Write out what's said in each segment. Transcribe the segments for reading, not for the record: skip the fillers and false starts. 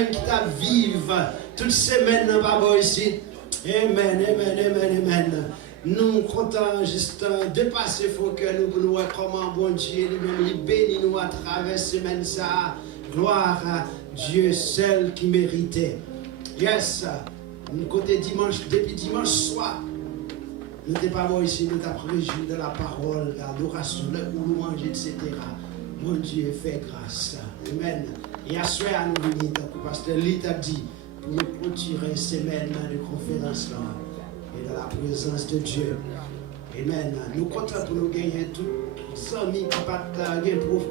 nous-mêmes qui t'a vivre toute semaine dans Papa ici. Amen, amen, amen, amen. Nous comptons juste dépasser faut que nous pour nous voir comment bon Dieu lui-même bénit nous à travers semaine ça. Gloire à Dieu seul qui méritait. Yes, nous côté dimanche, depuis dimanche soir, nous n'étions pas morts ici, nous avons réjoui de la parole, l'adoration, le louange, etc. Mon Dieu fait grâce. Amen. Et à ce soir, nous venons, parce que l'État t'a dit, pour nous clôturer semaine de conférence là, et de la présence de Dieu. Amen. Nous comptons pour nous gagner tous les amis qui ont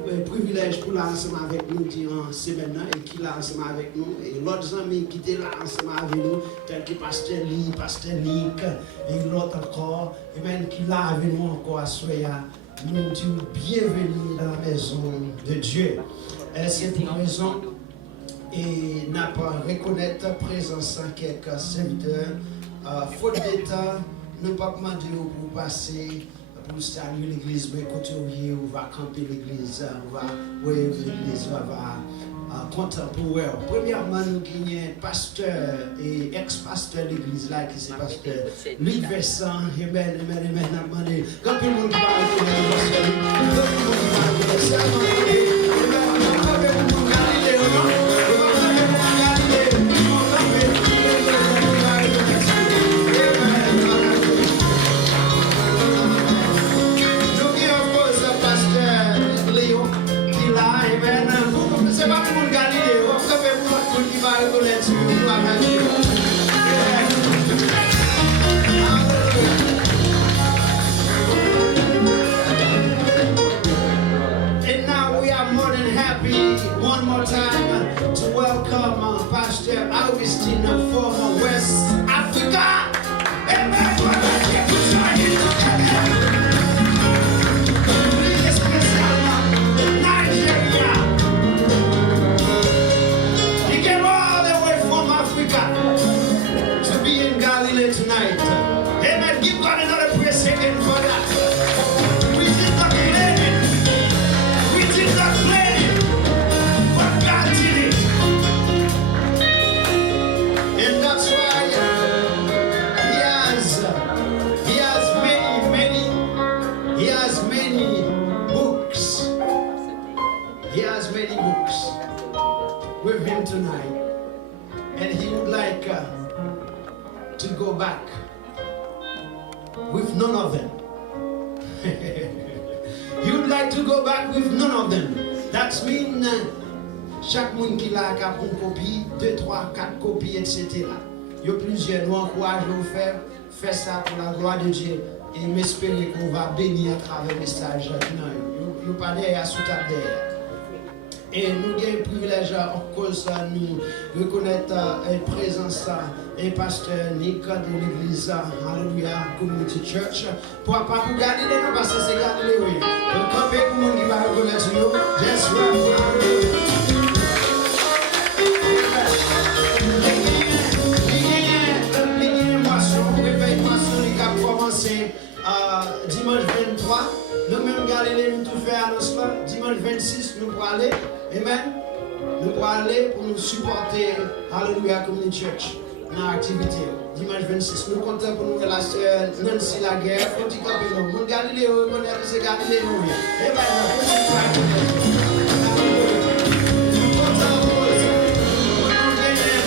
le privilège pour là ensemble avec nous durant semaine et qui là ensemble avec nous. Et l'autre amis qui étaient là ensemble avec nous, tels que Pasteur Lee, Pasteur Nick et l'autre encore. Amen. Qui là avec nous encore à soir. Nous disons bienvenue dans la maison de Dieu. C'est pour raison et n'a pas reconnaître la présence de quelques serviteurs. Faute d'état, nous ne pouvons pas demander pour passer, pour saluer l'église, mais quand on va camper l'église, on va voir l'église, on va contemporain. Premièrement, nous gagnons pasteur et ex-pasteur de l'église là, qui c'est pasteur Louis Vincent. Amen, amen, amen. Quand tout le monde va And now we are more than happy one more time to welcome Pastor Augustine from West Africa. Amen. Nigeria. He came all the way from Africa to be in Galilee tonight. Amen. Give God another praise again for that. We did not plan it. We did not plan it. But God did it. And that's why he has many books. He has many books with him tonight. And he would like to go back with none of them. He would like to go back with none of them. That means chaque monde qui a une copie, 2, 3, 4 copies, etc. Il y a plusieurs. Nous encourageons à faire ça pour la gloire de Dieu et m'espérer qu'on va bénir à travers le message. Nous pas derrière, sous ta derrière. Et nous avons le privilège en cause nous reconnaître la présence et pasteur Nick de l'église Alléluia Community Church. Pour garder les noms parce que c'est garder les oui. Donc quand tout le monde qui va reconnaître nous, just dimanche 23, nous-mêmes Galilée nous tout faire annonce là. Dimanche 26, nous pour aller. Amen. Nous pour aller pour nous supporter Alléluia Community Church dans l'activité. Dimanche 26, nous comptons pour nous la sœur Nancy Laguerre. Faut dire que nous Galilée, on est c'est Galilée nous. Amen.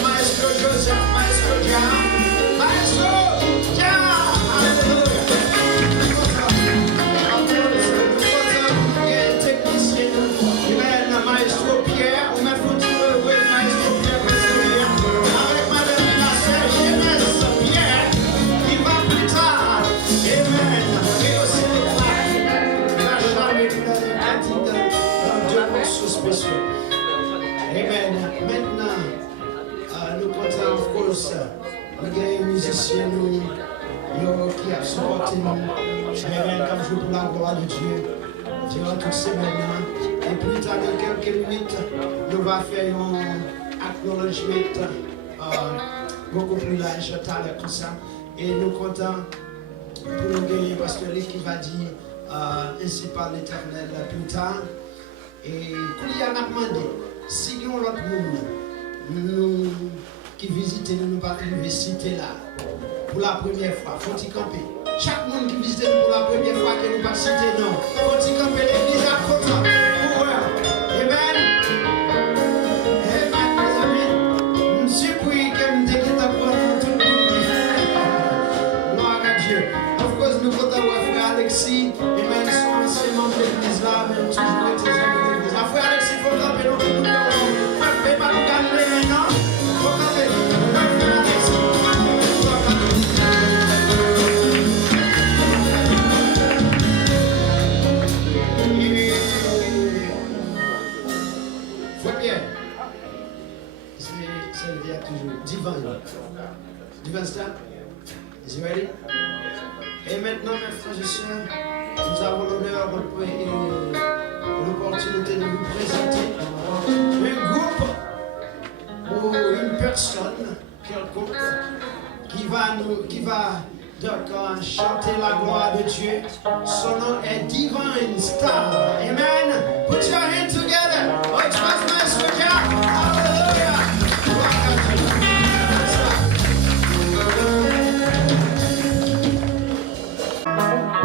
Maestro Joseph, Maestro Jean, Maestro Jean. Maestro Pierre, ou même Maestro Pierre, avec Madame la sœur Pierre, qui va plus tard. Amen. Et aussi la charme de deux morceaux spéciaux. Amen. Maintenant, nous comptons, of course, nous avons des musiciens qui ont supporté nous. Amen. Comme je pour la gloire de Dieu, durant toute semaine. Et plus tard, dans quelques minutes, nous allons faire un acknowledgement beaucoup plus large, comme ça. Et nous comptons pour nous gagner, parce que lui qui va dire ainsi par l'Éternel plus tard. Et qu'il y a demandé, si nous l'autre monde, nous qui visitons, nous pas visiter là. Pour la première fois, faut-il camper. Chaque monde qui visite nous pour la première fois, que nous pas citer non. Faut-il camper l'église à côté pour eux. Amen. Amen, mes amis. Je suis pris que nous déguisons pour tout le monde. Gloire à Dieu. Of course, nous comptons voir frère Alexis. Amen. Son ancien membre de l'église là, même toujours été amis de l'église. Frère Alexis, il faut camper nous. Faites pas nous calmer maintenant. Il faut camper. Frère Alexis. Divine. Divine Star? Is he ready? Et maintenant, mes frères et sœurs, nous avons l'honneur et l'opportunité de vous présenter un groupe ou une personne quelconque qui va donc chanter la gloire de Dieu. Son nom est Divine Star. Amen. Put your hands together. Oh, it was nice with you. Hallelujah. Thank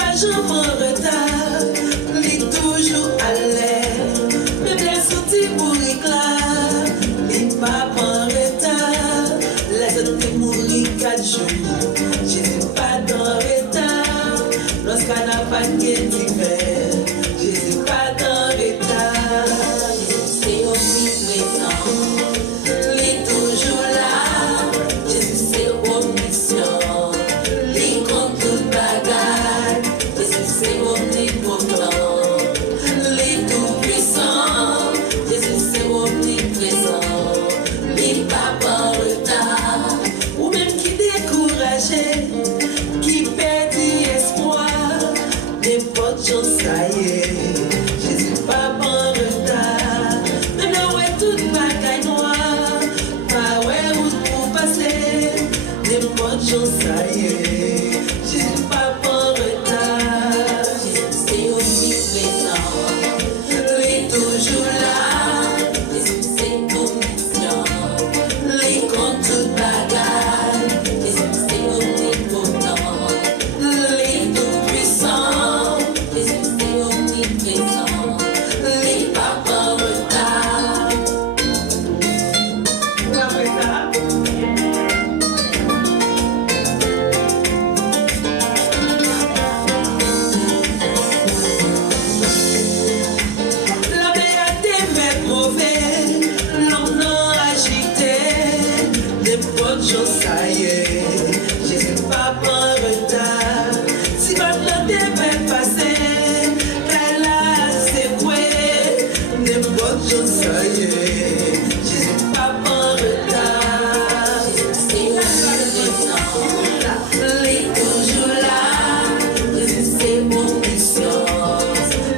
pas jamais en retard, il est toujours à l'air. Mais bien sorti pour éclat, il n'est pas en retard. Laisse-moi mourir 4 jours, je n'ai pas dans retard. Lorsqu'on n'a pas de d'hiver, je n'ai pas dans retard. C'est omniprésent, il est toujours là. Jésus c'est omniscient, il compte toute bagaille. Jésus c'est omnipotent, il est tout puissant. Jésus c'est omniprésent, il n'est pas en retard. Ou même qui découragé, qui perd espoir, n'importe chose ça y est, Jésus pas en retard. Maintenant ouais toute bagaille noire, pas ouais route pour passer, n'importe chose ça y est, Jésus pas en retard. Jésus c'est omniprésent, il est toujours là. Jésus c'est omniscient, il compte toute bagaille. Jésus c'est omnipotent, il est tout puissant. Jésus c'est omniprésent, il n'est pas en retard. Pas en retard. La meilleure des maîtres mauvais, l'homme non agité, n'importe chose ça y est, Jésus pas en retard. Si maintenant des belles passées, qu'elle a secoué, n'importe chose ça y est, Jésus pas en retard. Jésus c'est omniprésent, il est toujours là. Jésus c'est omniscient,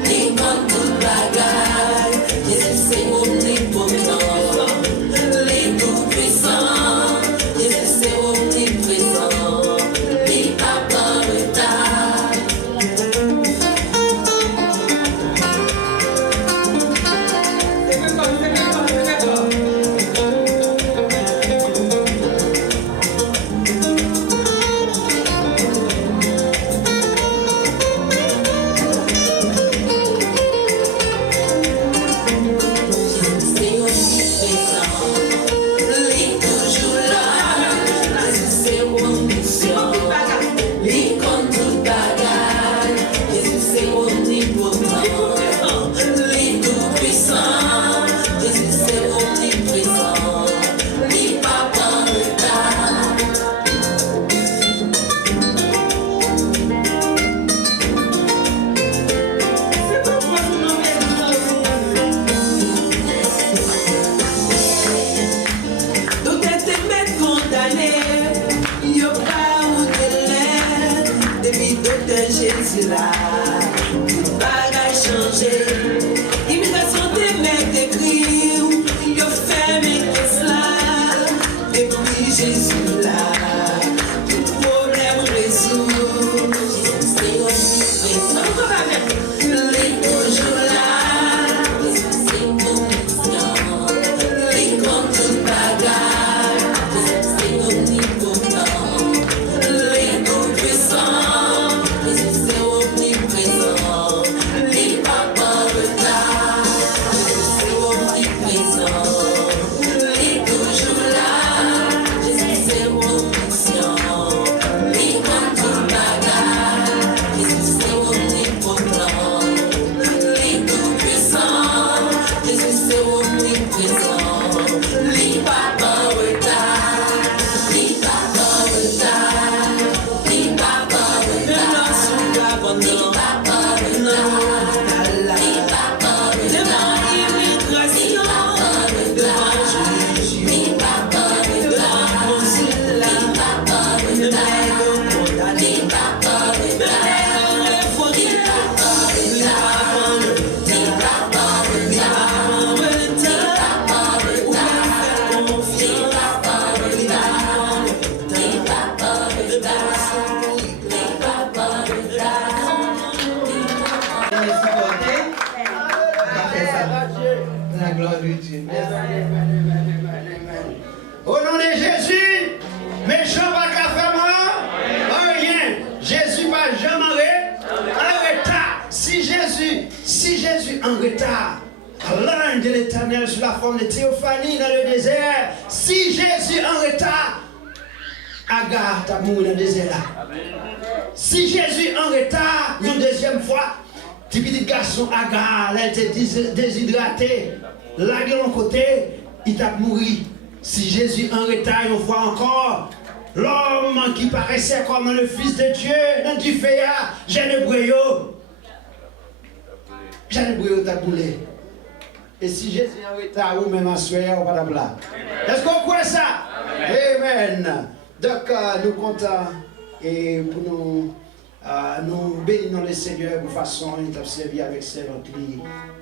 il compte toute bagaille. Jésus c'est omnipotent, il est tout puissant. Jésus c'est omniprésent, il n'est pas en retard. C'est omniprésent, il est toujours là. Jésus c'est omniscient, il compte toute bagaille. Jésus c'est omnipotent, il est tout puissant. Jésus c'est omniprésent, il n'est pas en retard. Nous t'es condamné, y'a pas où de l'air. Depuis docteur Jésus là, tout bagage changé. Imitation des mecs d'écrire, y'a fermé qu'est-ce là. Depuis Jésus là, tout problème résolu. Jésus c'est omniprésent, il est toujours là. Jésus c'est omniscient, il compte toute bagaille. Jésus c'est omnipotent, il est tout puissant. Jésus c'est omniprésent, il n'est pas en retard. Jésus c'est omniprésent, il est toujours là. Jésus c'est omniscient, il compte toute bagaille. Jésus c'est omnipotent, il est tout puissant. Jésus c'est omniprésent, il n'est pas en retard. Il n'est pas en retard, il n'est pas en retard. Il n'est pas en retard, il n'est pas en retard. Devant l'immigration, devant Jésus, il n'est pas en retard. Devant le consulat, il n'est pas en retard. Il n'est pas en retard. Le réfugié, il n'est pas en retard. Il n'est pas en retard. Il n'est pas en retard. Ou même faire confiance, il n'est pas en retard. Il n'est pas en retard. Il n'est pas en retard. On est supporté. Après ça, la gloire de Dieu. Au nom de Jésus, méchant pas qu'à faire moi, rien. Jésus pas jamais en retard. L'ange de l'Éternel sous la forme de théophanie dans le désert. Si Jésus en retard, Agar t'a mouru dans le désert là. Si Jésus en retard, une deuxième fois, petit garçon Agar, elle était déshydraté, là de l'autre côté, il t'a mouru. Si Jésus en retard, une fois encore, l'homme qui paraissait comme le Fils de Dieu, dans du féa, j'ai le brouillot. J'ai le brouillot t'a boulé. Et si Jésus en retard, ou même en soirée, on va là. Est-ce qu'on croit ça? Amen. Donc, nous comptons et pour nous bénissons le Seigneur de façon il t'a servi avec ses remplis.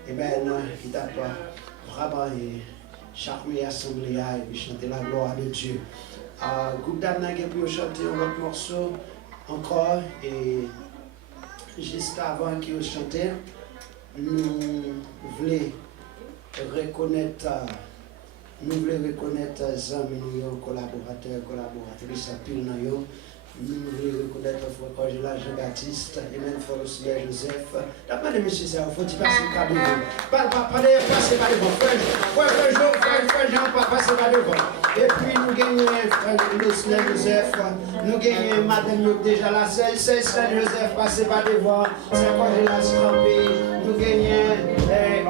Amen. Il t'a vraiment charmé assemblée et puis chanter la gloire de Dieu. Groupe d'Amna qui peut chanter un autre morceau encore et juste avant qu'il chante, nous voulons reconnaître les amis, collaborateurs, collaboratrices, pile dans eux. Nous voulons reconnaître frère Cordula Jean-Baptiste, Amen, frère Joseph. D'abord, monsieur, ça, il faut passer par devant. Passez par devant. Frère Jean, passez par devant. Et puis, nous gagnons frère Joseph. Nous gagnons madame Youk déjà là. C'est Joseph, passez par devant. C'est Cordula Strampé. Nous gagnons,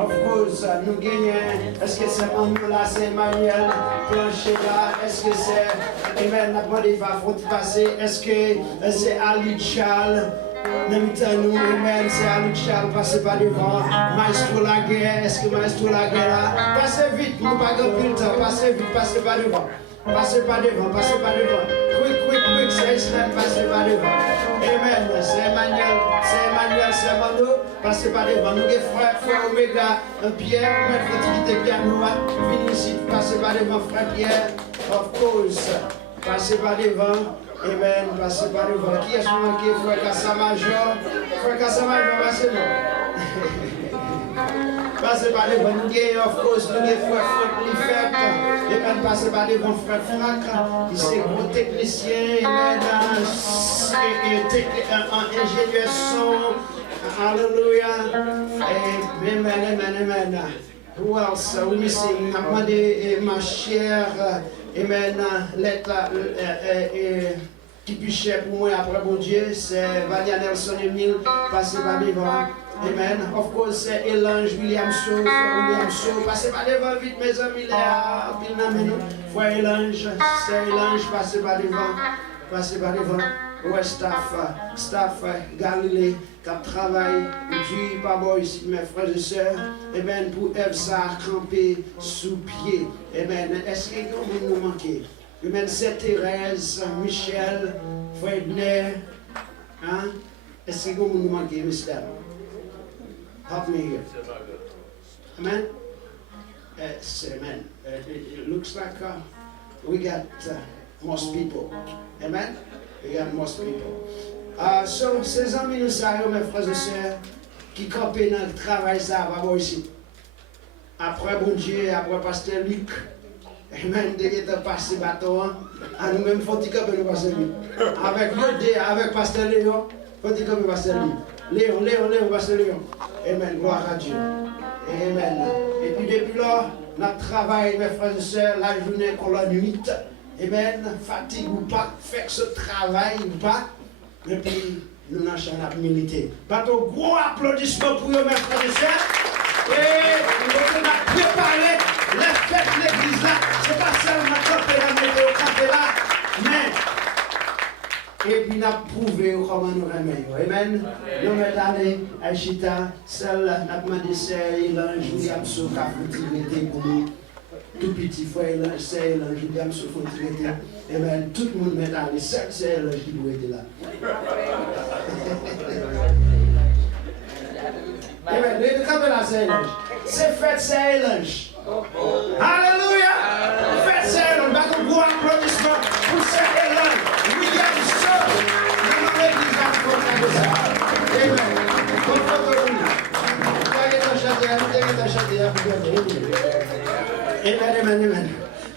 of course, nous gagnons. Est-ce que c'est Manuel là, c'est Emmanuel Plancher là? Est-ce que c'est, Amen, la bonne va passer? Est-ce que c'est Ali Charles? Même temps, nous, Amen, c'est Ali Charles, passez pas devant. Maestro Laguerre, est-ce que Maestro Laguerre là? Passez vite, nous pas gagner le temps, passez vite, passez pas devant. Passez pas devant, passez pas devant. Quick, c'est Islam, passez pas devant. Amen, c'est Emmanuel, c'est Mando, passez pas devant. Nous, frère Omega, Pierre, maître Tivité Pierre Noir, venez ici, passez pas devant, frère Pierre, of course, passez pas devant. Amen, passez par devant. Qui est-ce qui est frère Kassamajor? Frère Kassamajor, passez devant. Passez par devant. Nous gagnons, of course, nous gagnons frère Franck Lifette. Amen, passez par devant frère Franck, qui est gros technicien, amen, ingénieur son. Alléluia. Amen. Who else? We missing. Ma chère. Amen. Qui plus cher pour moi après bon Dieu, c'est Valia Nelson Emile, passez par devant. Amen. Of course, c'est Elange Williamson, passez par devant vite mes amis là. Frère Elange, c'est Elange, passez par devant. Ouais, staff Galilée, qui travaille du papa ici, mes frères et sœurs, amen, pour Evsa camper sous pied, amen. Est-ce que nous manquons? Amen, c'est Thérèse, Michel, Fredner, hein? Est-ce que nous manquons, Mister? Help me here. Amen. Amen. It looks like we got most people. Amen. We got most people. So, ces amis, nous savons, mes frères et sœurs, qui campent dans le travail, ça va voir ici. Après, bon Dieu, après Pasteur Luc, amen, dès qu'il est passé bateau, à nous-mêmes, il faut dire que nous Pasteur Luc. Avec Pasteur Léon, il faut dire que nous Pasteur Luc. Léon, Pasteur Léon. Amen, gloire à Dieu. Amen. Et puis depuis là, notre travail, mes frères et sœurs, la journée comme la nuit. Amen, fatigue ou pas, fait que ce travail ou pas, et puis nous n'avons pas milité. Pas de gros applaudissements pour eux, mes frères et sœurs. Et nous avons préparé les fêtes de l'église là. Ce n'est pas seulement camper la météo, camper là, mais. Et puis nous avons prouvé comment nous remettons. Amen. Nous mettons allé à Chita, celle, nous avons demandé c'est Elange Williamson qui a foutu pour nous. Tout petit frère, c'est Elange Williamson qui a foutu. Amen. Tout le monde met allé, c'est Elange qui doit être là. Amen. Les campés là, c'est Elange. C'est fait, c'est Elange. Alléluia. Faites c'est Elange. Un gros applaudissement pour c'est Elange. Williamson. Nous avons l'église à côté de ça. Amen. Bonne photo. Amen.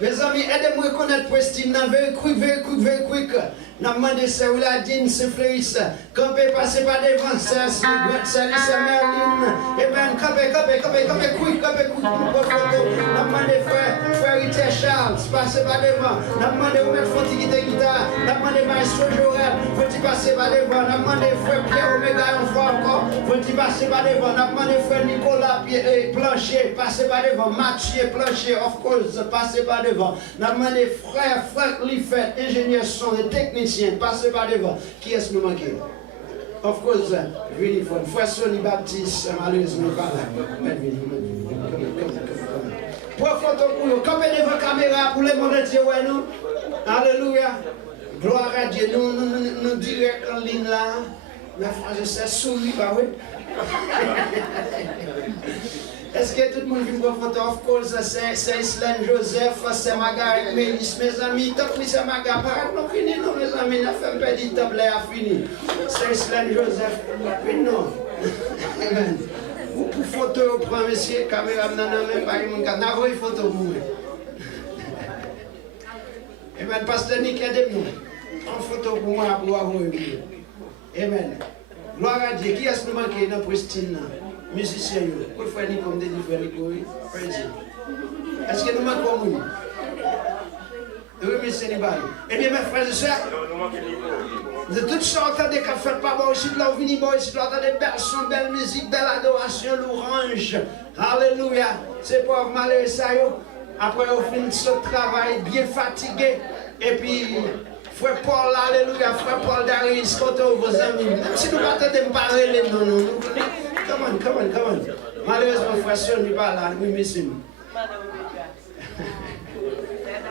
Mes amis, aidez-moi à connaître Prestine. Very quick. N'a demandé ça où la dîne, c'est Fleurisse. Campé, passez pas devant, ça, c'est Merlin. Eh ben, campé, quick. N'a demandé frère Rita Charles, passez pas devant. N'a demandé où mettre Fonti guitare. N'a demandé Maestro Jorel, faut-il passer pas devant. N'a demandé frère Pierre Omega, une fois encore, faut-il passer pas devant. N'a demandé frère Nicolas Plancher, passez pas devant. Mathieu Plancher, of course, passez pas devant. N'a demandé frère Frank Liffet, ingénieur son et technicien, passez pas devant. Qui est-ce qui me manque? Of course, really fun. Frère Sonny Baptiste, malheureusement, pas là. Pour photo pour nous, campez devant la caméra pour le monde entier, ouais, nous. Alléluia. Gloire à Dieu. Nous direct en ligne là. Mais frère, je sais, souris, bah oui. Est-ce que tout le monde vient pour photo? Of course, c'est Island Joseph, c'est Margaret Mélis, mes amis. Top, c'est Margaret. Non, fini, non, mes amis. N'a fait pas dit top, là, fini. C'est Island Joseph. Oui, non. Amen. Pour photo, pour monsieur, caméra, non, même pas, il n'a pas de photo pour moi. Amen. Pasteur Nick, aidez-nous. En photo pour moi, pour avoir une. Amen. Gloire à Dieu. Qui est-ce que nous manquons dans Prestine? Musicien, pour faire ni comme des différents. Est-ce que nous manquons oui? Oui, mais c'est les balles. Eh bien, mes frères et sœurs, de toutes sortes de cas, faites pas voir aussi de la vie, ici, là, des belles sons, belle musique, belle adoration, l'orange. Alléluia. C'est pour malheur ça, après, au fin de ce travail, bien fatigué, et puis. Frère Paul, alléluia, frère Paul Darius, quand vos amis, même si nous ne pas parler les noms, nous connaissons. Come on. Malheureusement, frère Son n'est pas là, we miss him.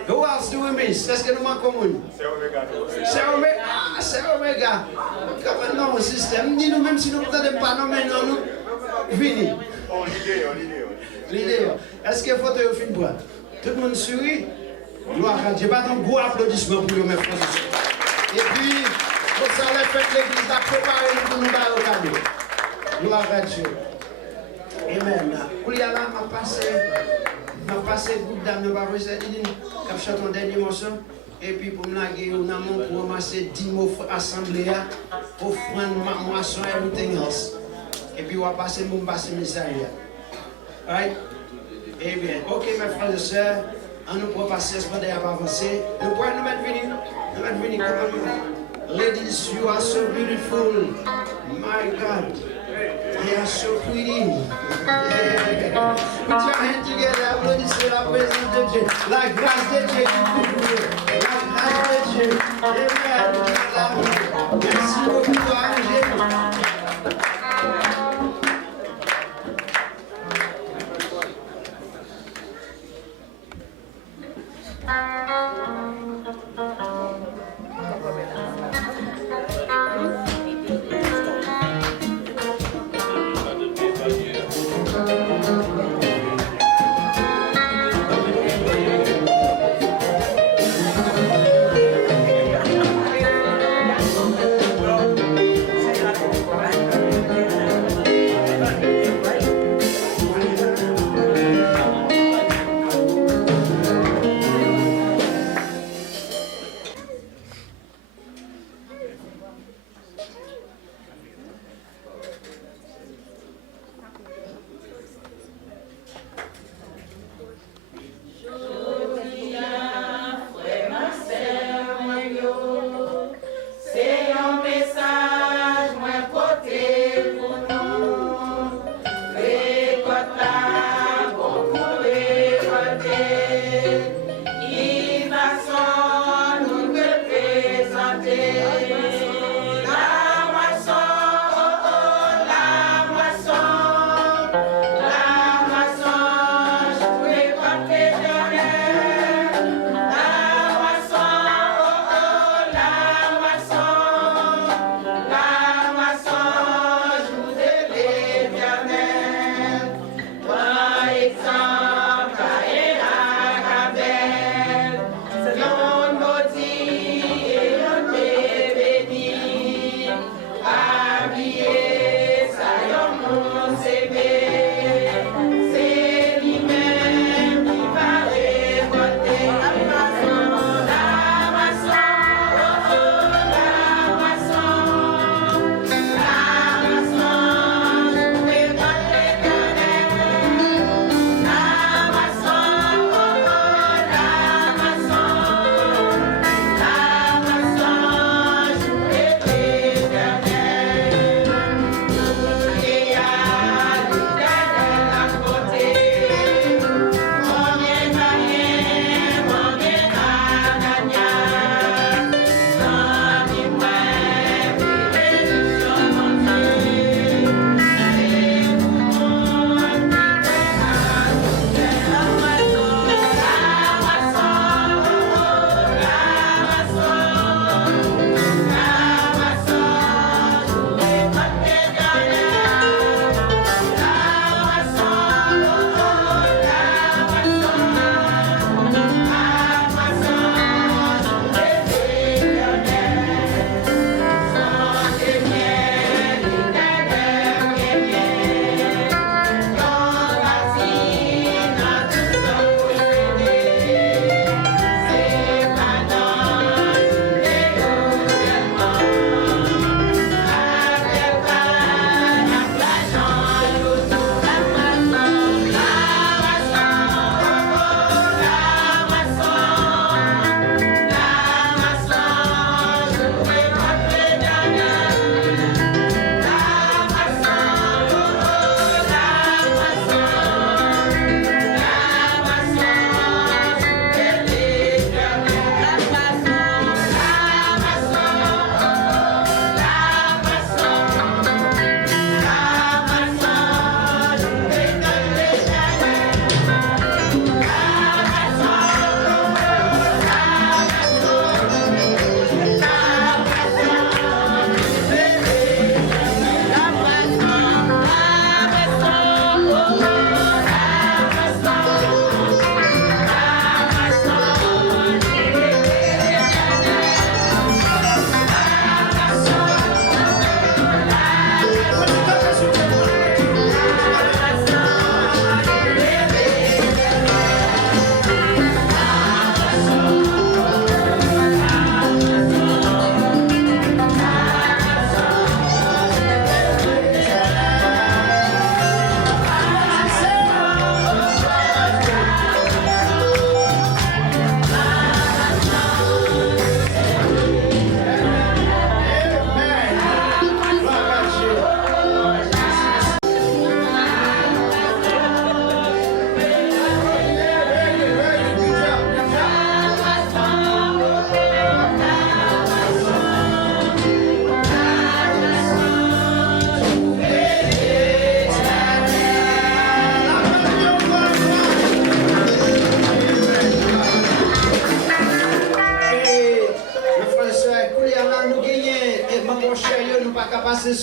Who else do we miss? Est-ce que nous manquons? C'est Omega. Come on, non, système. Dis-nous, même si nous ne pouvons pas nommer, nous, vini. L'idée. Est-ce qu'il faut te faire boire? Tout le monde sourit? Gloire à Dieu. Pas un gros applaudissement pour mes frères. Et puis, pour ça, on a fait l'église à préparer pour nous faire au cadeau. Gloire à Dieu. Amen. Pour y aller, m'a passé groupe d'âmes, nous avons chanté un dernier morceau. Et puis, pour me laguer, on a pour ramasser 10 mots assemblés, offrande, moisson, everything else. Et puis, on va passer mon message. Right? Eh bien, ok, mes frères et sœurs. On nous peut passer ce matin à avancer. Nous pouvons nous mettre venus. Ladies, you are so beautiful. My God. They are so pretty. Put your hands together. Applaudissez la présence de Dieu. La grâce de Dieu qui couvre. La grâce de Dieu. Amen. Merci beaucoup.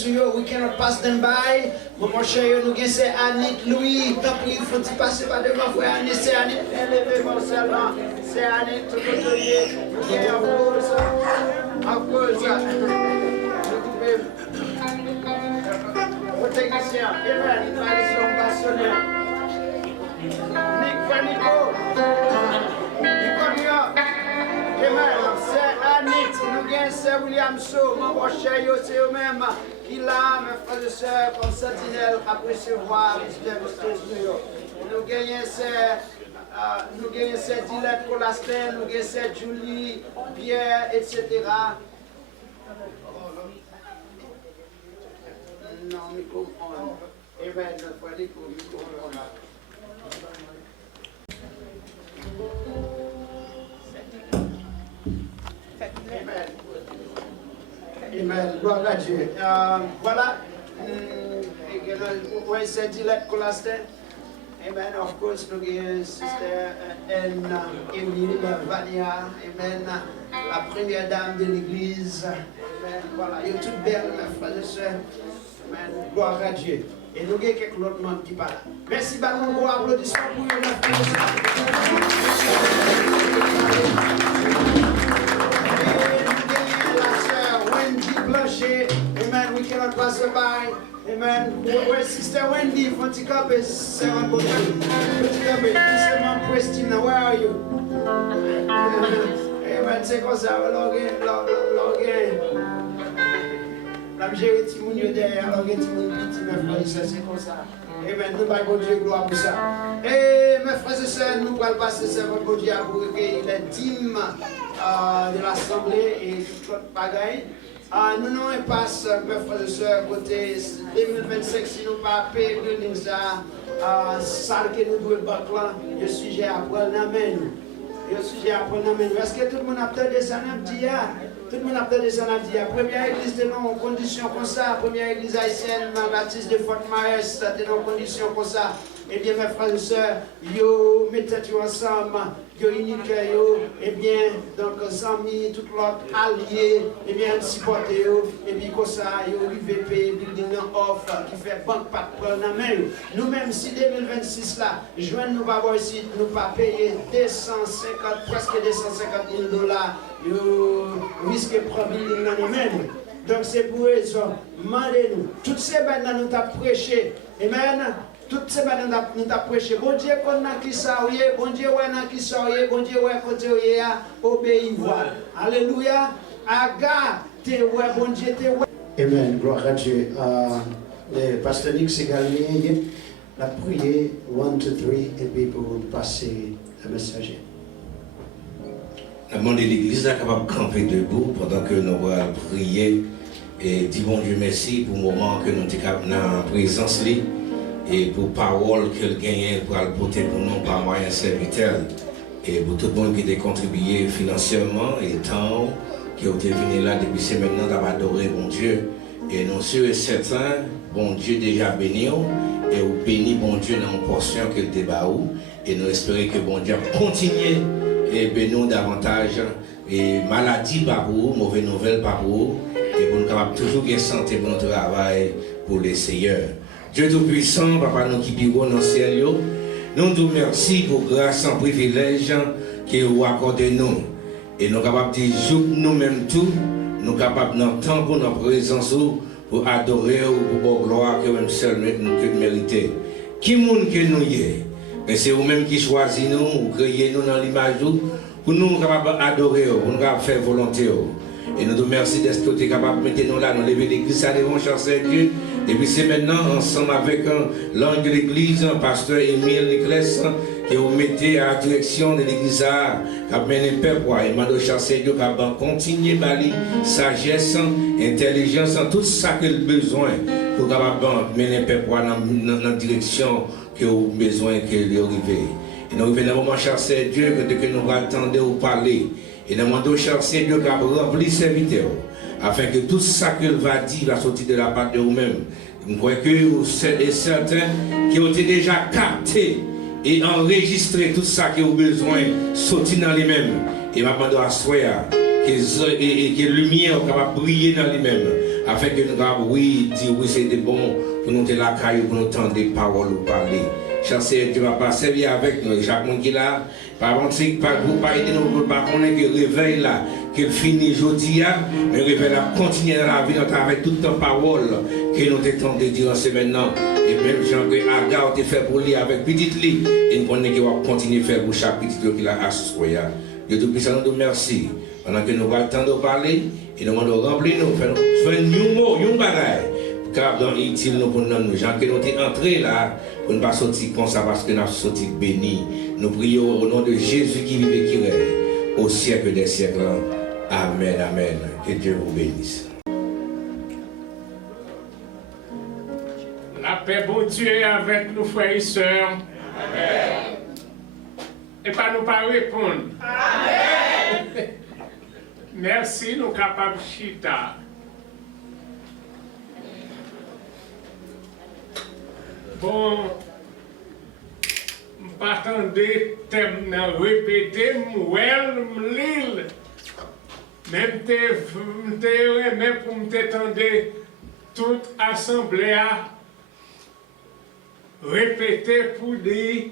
you, we cannot pass them by. Maman chérie, nous avons c'est Annick, Louis, tant pis, il faut passer par devant frère Annick, c'est Annick, élevez-moi seulement, c'est Annick, tout le monde, et of course, le technicien, Amen, tradition passionnelle, Nick Fanico, Amen, c'est Annick, nous avons c'est William So, maman chérie, c'est eux-mêmes. Il a, mes frères et sœurs, comme sentinelle, à recevoir nous gagnons ces Dilette Colastin, nous gagnons ces Julie, Pierre, etc. Non, micro on. Amen, notre frère Nico, micro on. Amen. Amen. Gloire à Dieu. Voilà. Oui, c'est Dilette Colastin. Amen. Of course, nous avons Sister Emile Vania. Amen. La première dame de l'église. Amen. Voilà. Ils sont toutes belles, mes frères et sœurs. Amen. Gloire à Dieu. Et nous avons quelques autres membres qui parlent. Merci, Baron. Gros applaudissements pour eux, mes frères et sœurs. Amen. We cannot pass her by. Amen. Where Sister Wendy from Tikabe, 7 Tikabe, Sister Mom Christina, where are you? Amen. C'est comme ça, la gérée Timounio derrière, alors que Timounio petit, mes frères et sœurs, c'est comme ça. Amen. Nous allons Dieu gloire pour ça. Et mes frères et sœurs, nous allons passer ce votre Dieu pour recueillir les dîmes de l'Assemblée et toute l'autre bagaille. Nous n'avons pas, mes frères et sœurs, côté 2025, si nous ne pas payer building ça, salle que nous devons battre là, le sujet à prendre la main. Le sujet à prendre la main. Est-ce que tout le monde a peut-être des années? Tout le monde a peut-être des années. Première église de nos conditions comme ça, première église haïtienne, baptiste de Fort Myers, de nos conditions comme ça. Eh bien, mes frères et sœurs, yo, mettez-vous ensemble, yo, unique, yo, eh bien, donc, amis, tout l'autre allié, eh bien, supporter, et puis, comme ça, yo, UVP, building off, qui fait banque pas de prendre la main. Nous-mêmes, si 2026 là, joignent nous pas ici, nous pas payer 250, presque 250 000 $, yo, risque de prendre building dans nous-mêmes. Donc, c'est pour raison, demandez-nous, toutes ces bandes nous t'as prêché, amen. Toutes ces bandes nous avons prêché. Bon Dieu, qu'on a qui s'arrive, bon Dieu, on a qui s'arrive, bon Dieu, on a côté obéir, voilà. Alléluia. Aga, t'es ouais, bon Dieu, t'es ouais. Amen, gloire à Dieu. Le pasteur Nick s'est gagné la prière 1, 2, 3 et puis pour passer le messager. Le monde de l'église est capable de camper debout pendant que nous allons prier et dire bon Dieu merci pour le moment que nous sommes en présence. Et pour parole qu'elle gagne pour le porter pour nous par moyen serviteur. Et pour tout le monde qui a contribué financièrement et temps, qui a été venu là depuis ce maintenant d'adorer bon Dieu. Et nous sûrs et certains, bon Dieu déjà béni, et vous béni bon Dieu dans une portion qu'il débat. Et nous espérons que bon Dieu continue et bénir davantage. Et maladie par vous, mauvaise nouvelle par vous, et pour nous capables toujours de santé pour notre travail pour les seigneurs. Dieu Tout-Puissant, Papa, nous qui vivons dans le ciel, nous nous remercions pour grâce et privilège que vous accordez nous. Et nous sommes capables de jouer nous-mêmes tout, nous sommes capables dans le temps pour notre présence, pour adorer ou pour gloire que même seul nous méritons. Qui monde que nous y est? Mais c'est vous-même qui choisissez nous, ou créez nous dans l'image pour nous capables d'adorer, pour nous capables de faire volonté. Et nous nous remercions d'être que tu es capable de mettre nous là, nous lever l'église à devant, cher Dieu. Et puis c'est maintenant, ensemble avec l'ange de l'église, pasteur Émile Nicolas, que vous mettez à la direction de l'église, qui a mené le peuple, et m'a cher Dieu, qui a continué à bali, sagesse, intelligence, tout ça qu'il a besoin pour mener le peuple dans la direction que vous avez besoin que vous arrivez. Et nous venons moment, cher Dieu, que nous attendons vous parler. Et nous demandons, cher Seigneur, qu'à remplir serviteur, afin que tout ça qu'il va dire va sortir de la part de vous-même. Nous croyons que vous êtes certains qui ont été déjà captés et enregistré tout ça que vous avez besoin sortir dans les mêmes. Et nous demandons à soi que la lumière va briller dans les mêmes, afin que nous puissions, oui, dire oui, c'était bon pour nous te la caille, pour nous entendre des paroles ou parler. Cher Seigneur, tu vas pas servir avec nous. Chaque monde qui est là, par contre, c'est pas pour pas aider nous, pas connaître que le réveil là, qu'il finit aujourd'hui, mais le réveil là, continue dans la vie avec toute ta parole que nous t'entendons dire en ce maintenant. Et même Jean que Agar t'a fait pour lui avec petite lit, et nous connaissons qu'il va continuer à faire pour chaque petit qu'il a associé. Dieu Tout-Puissant, nous te remercie. Pendant que nous allons attendre parler, et nous allons remplir nous, faire un new mot, un bagaille. Car dans utile nous pour nous, gens que nous sommes entrés là, pour ne pas sortir comme ça parce que nous sommes sortis bénis. Nous prions au nom de Jésus qui vit et qui règne au siècle des siècles. Amen, amen. Que Dieu vous bénisse. La paix, bon Dieu, est avec nous, frères et sœurs. Amen. Et pas nous pas répondre. Amen. Merci, nous capables de chita. Bon, je m'attendais à répéter, l'île. Même pour m'attendre toute assemblée à répéter pour dire,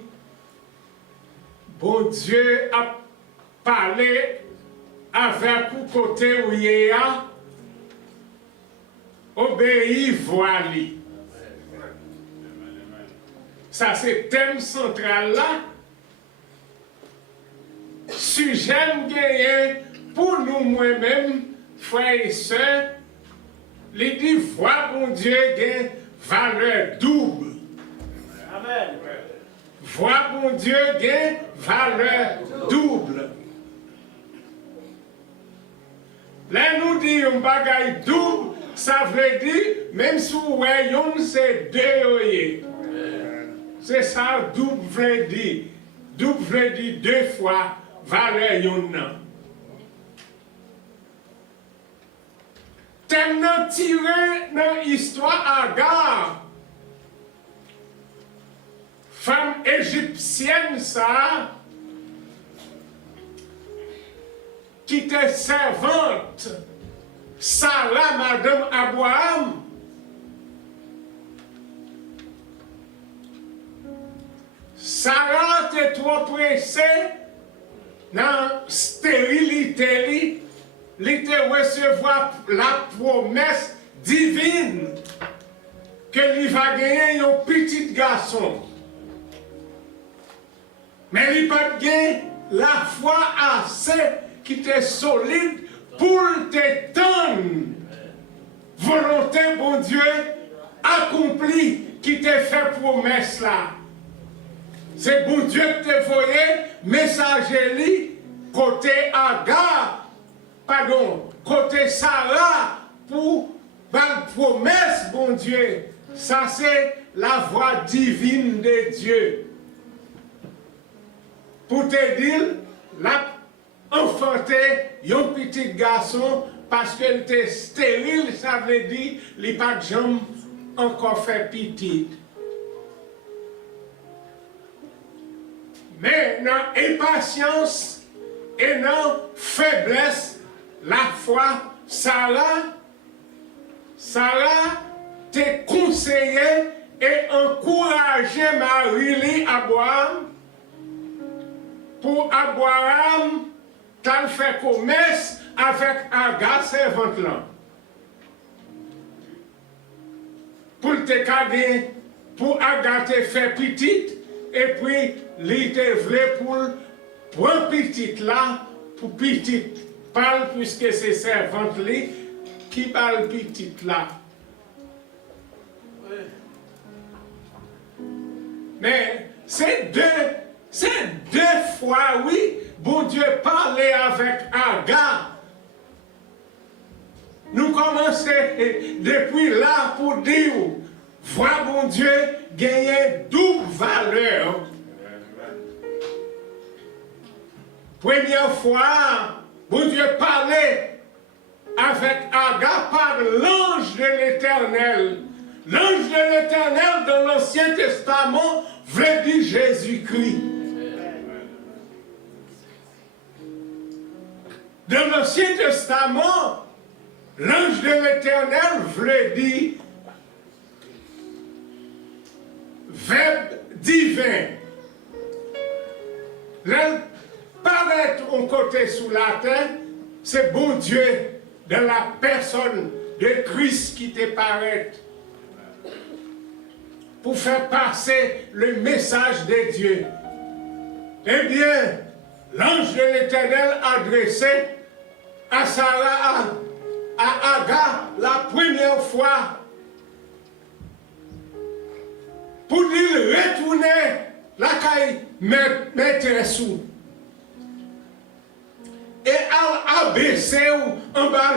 bon Dieu a parlé avec vous côté où il y a, obéi, voilà. Ça, c'est le thème central là. Sujet gagné pour nous, moi-même, frères et sœurs, les dit, voix, bon Dieu, gagne valeur double. Amen. Voix, bon Dieu, gagne valeur double. Là, nous disons, bagaille double, ça veut dire, même si vous voyez, c'est deux. C'est ça, double veut dire. Double veut dire deux fois valeur yon. Thème nan tiré dans l'histoire Agar. Femme égyptienne ça, qui était servante, Sarah, madame Abraham. Sarah était trop pressée dans la stérilité, elle était recevoir la promesse divine qu'il va gagner un petit garçon. Mais il n'a pas gagné la foi assez qui était solide pour te tendre. Volonté, bon Dieu, accomplie qui t'a fait promesse là. C'est bon Dieu qui t'a envoyé messager côté Agar, pardon, côté Sarah pour la promesse, bon Dieu. Ça c'est la voix divine de Dieu. Pour te dire, la enfanté un petit garçon parce qu'elle était stérile, ça veut dire qu'il n'a pas de jambes encore fait petit. Mais dans l'impatience et dans faiblesse, la foi, Sarah t'a conseillé et encouragé Marie Abraham pour Abraham t'as fait commerce avec Agar servante là. Pour te garder, pour Agar te faire petite et puis il te voulait pour prendre petite là pour petite. Parle puisque c'est servante là qui parle petite là. Mais c'est deux fois, oui, bon Dieu parlait avec Agar. Nous commençons depuis là pour dire, voir bon Dieu gagner double valeur. Première fois, bon Dieu parlait avec Agar par l'ange de l'Éternel. L'ange de l'Éternel dans l'Ancien Testament veut dire Jésus-Christ. Dans l'Ancien Testament, L'ange de l'Éternel veut dire verbe divin. L'un paraît en côté sous la terre, c'est bon Dieu de la personne de Christ qui te paraît pour faire passer le message de Dieu. Eh bien, l'ange de l'Éternel adressé à Sarah, à Agar, la première fois, pour lui retourner la caille maîtresse et à abaisser en bas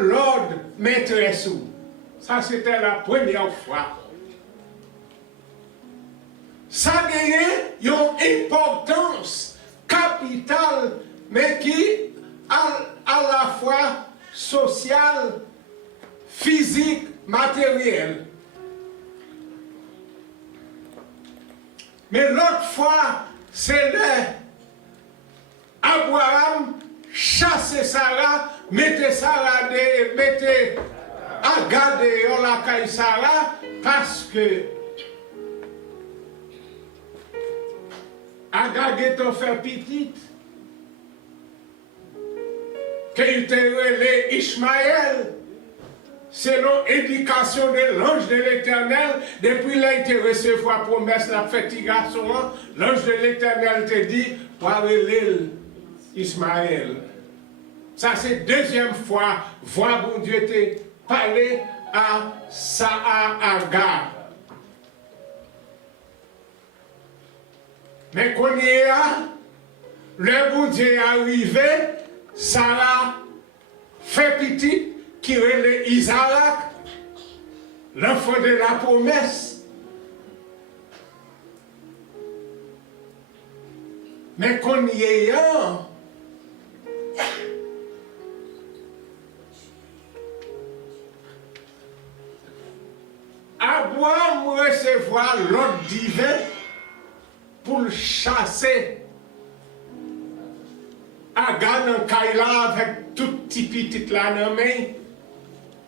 l'ordre maîtresse. Ça, c'était la première fois. Ça a une importance capitale, mais qui à la fois sociale, physique, matérielle. Mais l'autre fois, c'est Abraham chassait Sarah, mettait Agar dehors la caille Sarah, parce que Agar est fait petite, qu'il était relé Ishmaël, selon l'éducation de l'ange de l'Éternel, depuis qu'il a été recevoir la promesse de la fête garçon, l'ange de l'Éternel te dit, par l'île Ismaël. Ça, c'est deuxième fois, voir bon Dieu te parler à Agar. Mais quand il y a, le bon Dieu est arrivé, Sarah fait petit, qui est Isaac, l'enfant de la promesse. Mais quand il y a, Abraham recevoir l'ordre divin pour le chasser Agar dans Kaila avec tout petit là dans main.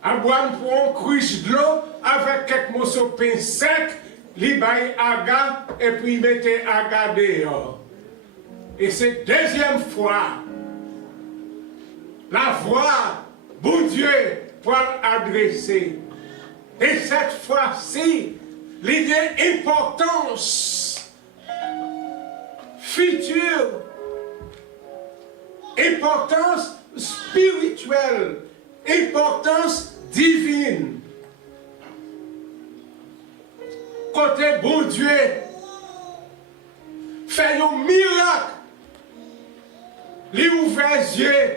Abraham prend une cruche de l'eau avec quelques morceaux de pain sec, il baille Agar et puis il mettait Agar dehors. Et c'est deuxième fois la voix, bon Dieu, pour adresser. Et cette fois-ci, l'idée importance future, importance spirituelle, importance divine. Côté bon Dieu, fait un miracle. Il ouvre les yeux,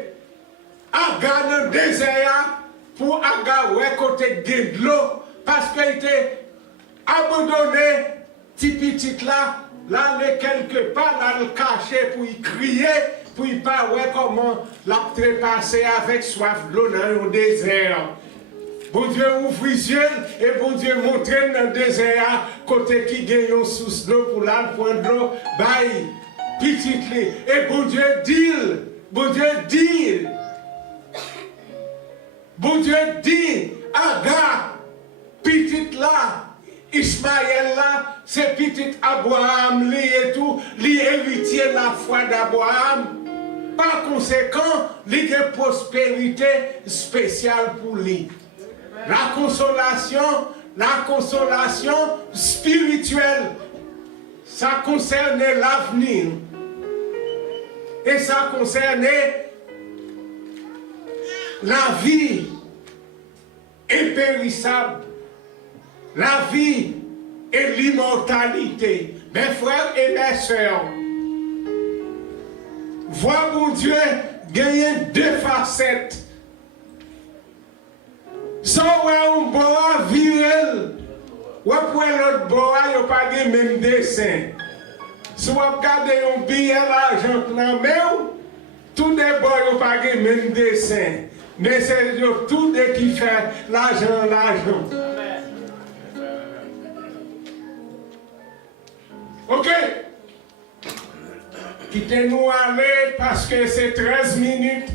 Agar dans le désert, pour Agar ouais côté de l'eau, parce qu'il était abandonné, petit là, là, quelque part, là, le caché pour y crier, pour y pas ouais comment l'a trépassé avec soif de l'eau dans le désert. Bon Dieu ouvre les yeux et bon Dieu montre dans le désert côté qui gagne une source d'eau pour là prendre de l'eau, bye, petite li. Et bon Dieu dit, Agar, petite là, Ismaël là, c'est petit Abraham li et tout, li héritier la foi d'Abraham. Par conséquent, il y a une prospérité spéciale pour lui. La consolation spirituelle, ça concerne l'avenir. Et ça concerne la vie impérissable, la vie et l'immortalité. Mes frères et mes sœurs, voir mon Dieu gagner deux facettes. Soit un bois viril, ou pour l'autre bois, il n'y a pas de même dessin. Soit regarder un billet l'argent dans la main, tous les bois, il n'y a pas de même dessin. Mais c'est tout de qui fait l'argent. Ok? Quittez-nous aller parce que c'est 13 minutes.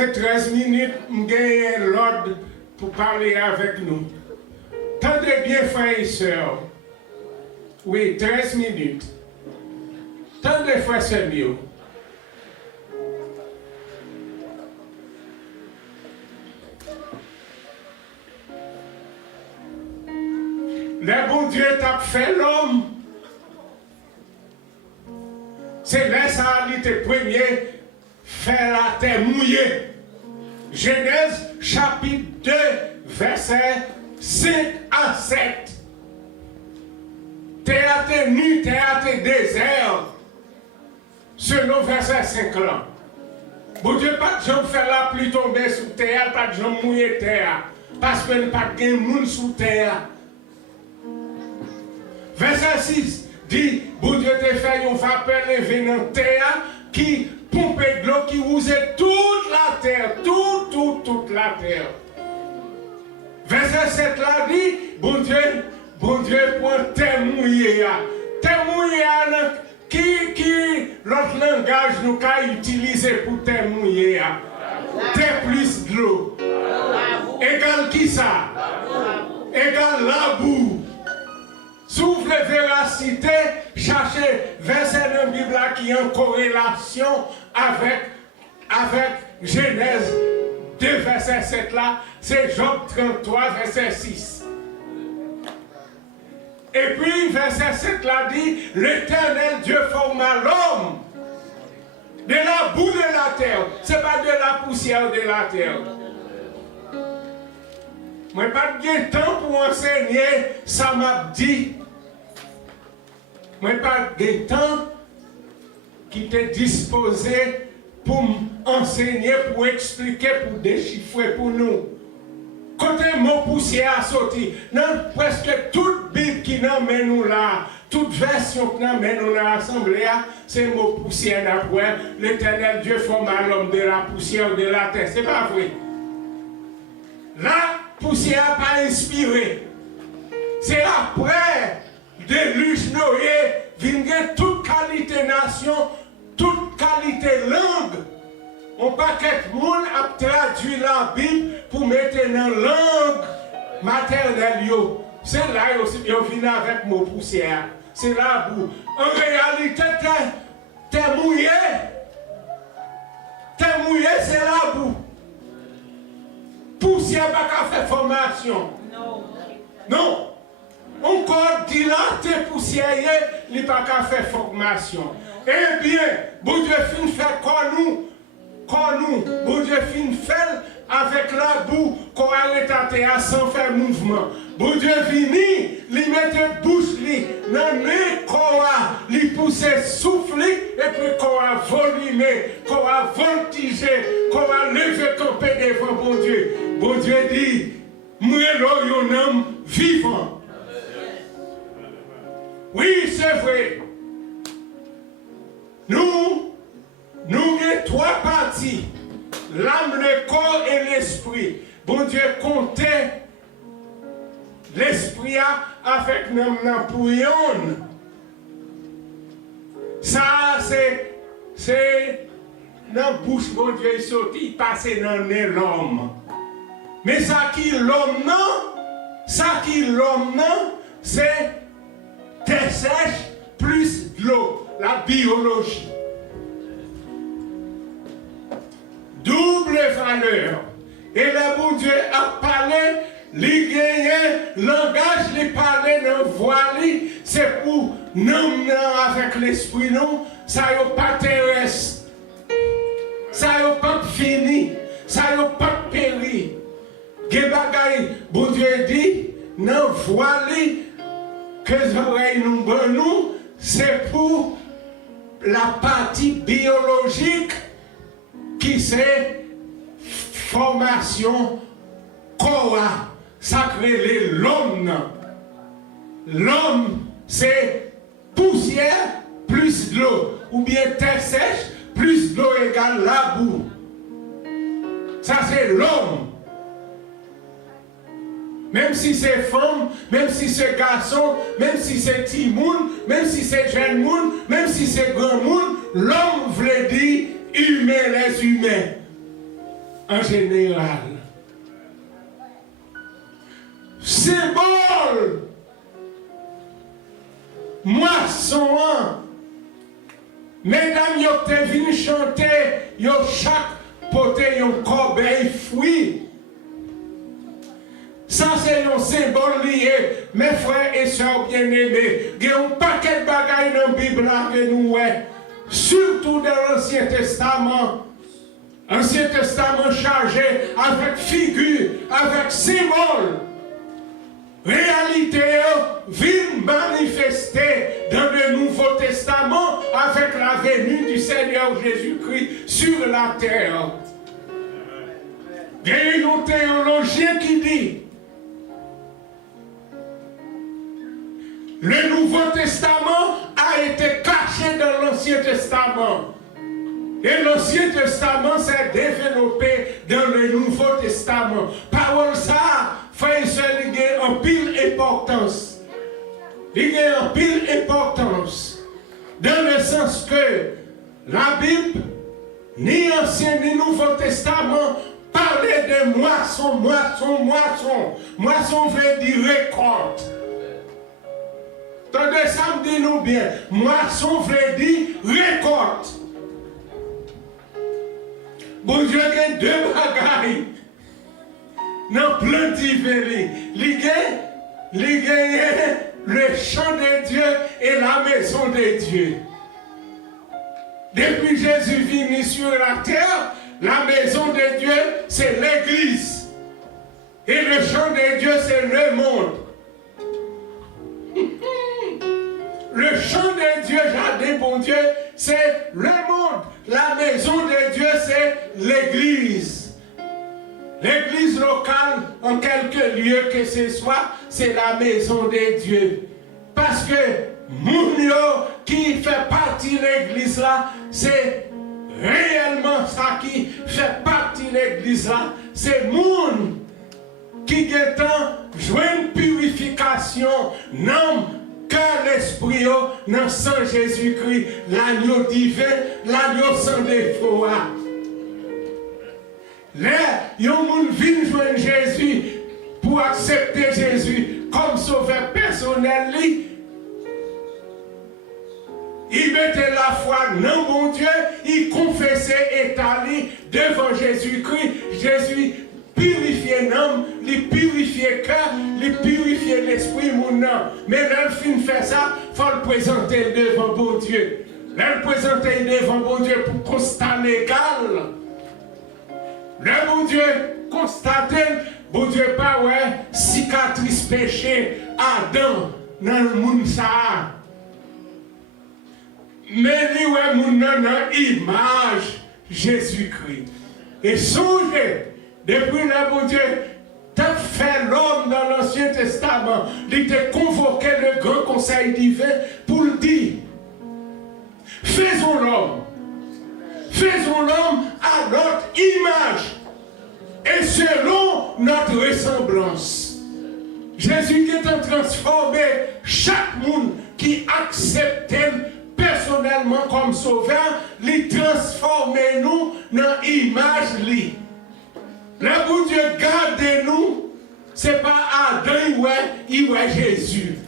c'est 13 minutes, je gagne l'ordre pour parler avec nous. Tendez bien, frères et sœurs. Oui, 13 minutes. Tendez, frères et sœurs. Le bon Dieu t'a fait l'homme. C'est là ça, il était premier, faire la terre mouillée. Genèse chapitre 2, verset 5 à 7. Terre nue, terre désert. Selon verset 5 là. Bon Dieu, pas de jambe faire la pluie tomber sous terre, pas de jambe mouiller terre. Parce que pas de monde sous terre. Verset 6 dit, bon Dieu te fait une vapeur levée dans la terre qui pompe de l'eau, qui ousait toute la terre, toute la terre. Verset 7 là dit, bon Dieu prend terre mouillée. Terre mouillée, qui l'autre langage nous a utilisé pour terre mouillée. Terre plus de l'eau. Égal qui ça? Égal la boue. S'ouvre les véracités, cherchez verset dans la Bible qui est en corrélation avec Genèse 2, verset 7 là, c'est Job 33, verset 6. Et puis, verset 7 là dit, l'Éternel Dieu forma l'homme de la boue de la terre. Ce n'est pas de la poussière de la terre. Moi, pas de temps pour enseigner, ça m'a dit. Moi, pas de temps qui était disposé pour enseigner, pour expliquer, pour déchiffrer pour nous. Quand le mot poussière a sorti, non, presque toute Bible qui nous mène nous là, toute version qui nous mène nous dans l'assemblée, c'est le mot poussière d'après. L'Éternel Dieu forma l'homme de la poussière de la terre. C'est pas vrai. La poussière n'a pas inspiré. C'est après déluge Noé, vient toute qualité nation, toute qualité langue. On paquet de monde a traduit la Bible pour mettre dans la langue maternelle. C'est là que vient avec mon poussière. C'est là boue. En réalité, t'es mouillé. T'es mouillé, c'est la boue. Poussière n'a pas fait formation. Non. Encore dit là, t'es poussière, il n'a pas fait formation. Eh bien, bon Dieu fin fait comme nous, bon Dieu fin fait avec la boue qu'on arrête à terre sans faire mouvement. Bon Dieu vini, il mette bouche, dans le nez, il pousse souffler, et puis qu'on a volumé, qu'on a voltigé, qu'on a levé campé devant bon Dieu. Bon Dieu dit, moi, un homme vivant. Oui, c'est vrai. Nous avons trois parties. L'âme, le corps et l'esprit. Bon Dieu comptait l'esprit avec notre pouillon. Ça, c'est dans la bouche, bon Dieu est sorti, passé dans l'homme. Mais ça qui l'homme, non, c'est terre sèche plus de l'eau, la biologie. Double valeur. Et le bon Dieu a parlé, il gagnait, langage, il parlait dans voix, c'est pour nous avec l'esprit, non, ça n'est pas terrestre. Ça n'est pas fini, ça n'est pas péri. Bon Dieu dit, dans voix, que les oreilles nous donnent, c'est pour la partie biologique qui c'est formation corps sacré l'homme. L'homme c'est poussière plus de l'eau ou bien terre sèche plus d'eau égale la boue. Ça c'est l'homme. Même si c'est femme, même si c'est garçon, même si c'est petit monde, même si c'est jeune monde, même si c'est grand monde, l'homme veut dire humain, les humains. en général. Symbole, moisson, mesdames, yo te venu chanter, yo chaque poté yon corbeille fruit. Ça c'est un symbole lié, mes frères et sœurs bien-aimés. Il y a un paquet de bagailles dans la Bible que nous voyons, surtout dans l'Ancien Testament. Ancien Testament chargé avec figure, avec symbole. Réalité vient manifester dans le Nouveau Testament avec la venue du Seigneur Jésus-Christ sur la terre. Il y a un théologien qui dit le Nouveau Testament a été caché dans l'Ancien Testament. Et l'Ancien Testament s'est développé dans le Nouveau Testament. Parole ça, frère et sœur, il y a en pile importance. Il y a en pile importance. Dans le sens que la Bible, ni Ancien ni Nouveau Testament, parlait de moisson, moisson, moisson. Moisson veut dire récolte. Tandis ça me dit nous bien, moisson veut dire récolte. Bon Dieu a deux bagailles dans plein d'hiver. Il y a le champ de Dieu et la maison de Dieu. Depuis Jésus venu sur la terre, la maison de Dieu c'est l'église. Et le champ de Dieu c'est le monde. Le champ de Dieu, jardin bon Dieu, c'est le monde. La maison de Dieu, c'est l'église. L'église locale, en quelque lieu que ce soit, c'est la maison de Dieu. Parce que Mounio, qui fait partie de l'église là, c'est réellement ça qui fait partie de l'église là. C'est Moun qui joue une purification, non. Car l'esprit, dans le sang Jésus-Christ, l'agneau divin, l'agneau sans défaut. Là, il y a un monde qui vient joindre Jésus pour accepter Jésus comme sauveur personnel. Il mettait la foi dans mon Dieu, il confessait étalé devant Jésus-Christ. Jésus purifier l'âme, il purifier le cœur, il purifier l'esprit, mon âme. Mais là, le film fait ça, il faut le présenter devant bon Dieu. Là, le présenter devant bon Dieu pour constat légal. Là, bon Dieu, constater, bon Dieu, pas ouais, cicatrice péché, Adam, dans le monde ça. Mais lui, ouais, mon âme, dans l'image Jésus-Christ. Et songez, depuis là, bon Dieu, t'as fait l'homme dans l'Ancien Testament. Il t'a convoqué le grand conseil divin pour le dire. Faisons l'homme. Faisons l'homme à notre image et selon notre ressemblance. Jésus qui est en transformé chaque monde qui accepte personnellement comme sauveur, il transforme nous dans l'image lui. Là, bon Dieu, gardez-nous, ce n'est pas Adam, il est Jésus.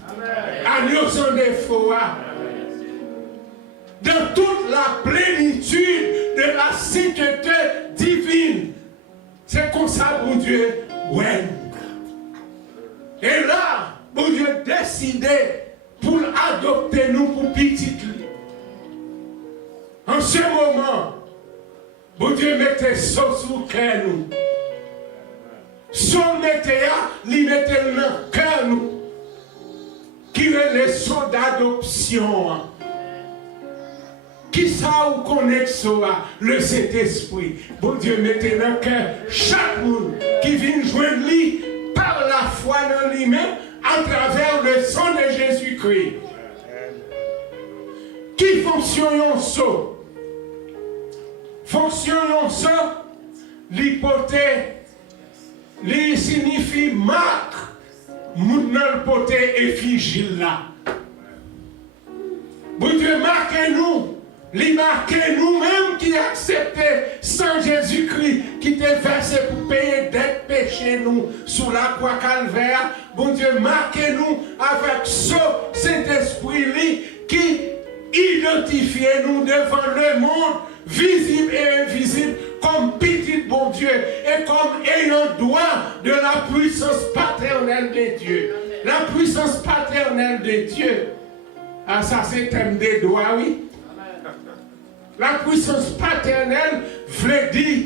Agneau sans défaut. Dans toute la plénitude de la sainteté divine. C'est comme ça, bon Dieu, ouais. Et là, bon Dieu décidé pour adopter nous pour petit. En ce moment, bon Dieu mettait ça sur le cœur nous. Son mettait, il mettait dans le cœur nous. Qui est les sauts d'adoption. Qui ça ou connaît ça, le Saint-Esprit. Bon Dieu mettait dans le cœur chaque monde qui vient joindre lui par la foi dans lui-même à travers le sang de Jésus-Christ. Qui fonctionne ça? Fonctionne ça, l'hypothèse. Li signifie marque, moun nan poté effigie là. Bon Dieu, marquez-nous Il marque nous-mêmes qui acceptons sans Jésus-Christ, qui était versé pour payer dette péché nous sous la croix calvaire. Bon Dieu, marquez-nous avec ce Saint-Esprit qui identifie nous devant le monde, visible et invisible, comme petit bon Dieu et comme ayant droit de la puissance paternelle de Dieu. La puissance paternelle de Dieu. Ah, ça c'est thème des droits, oui. La puissance paternelle veut dire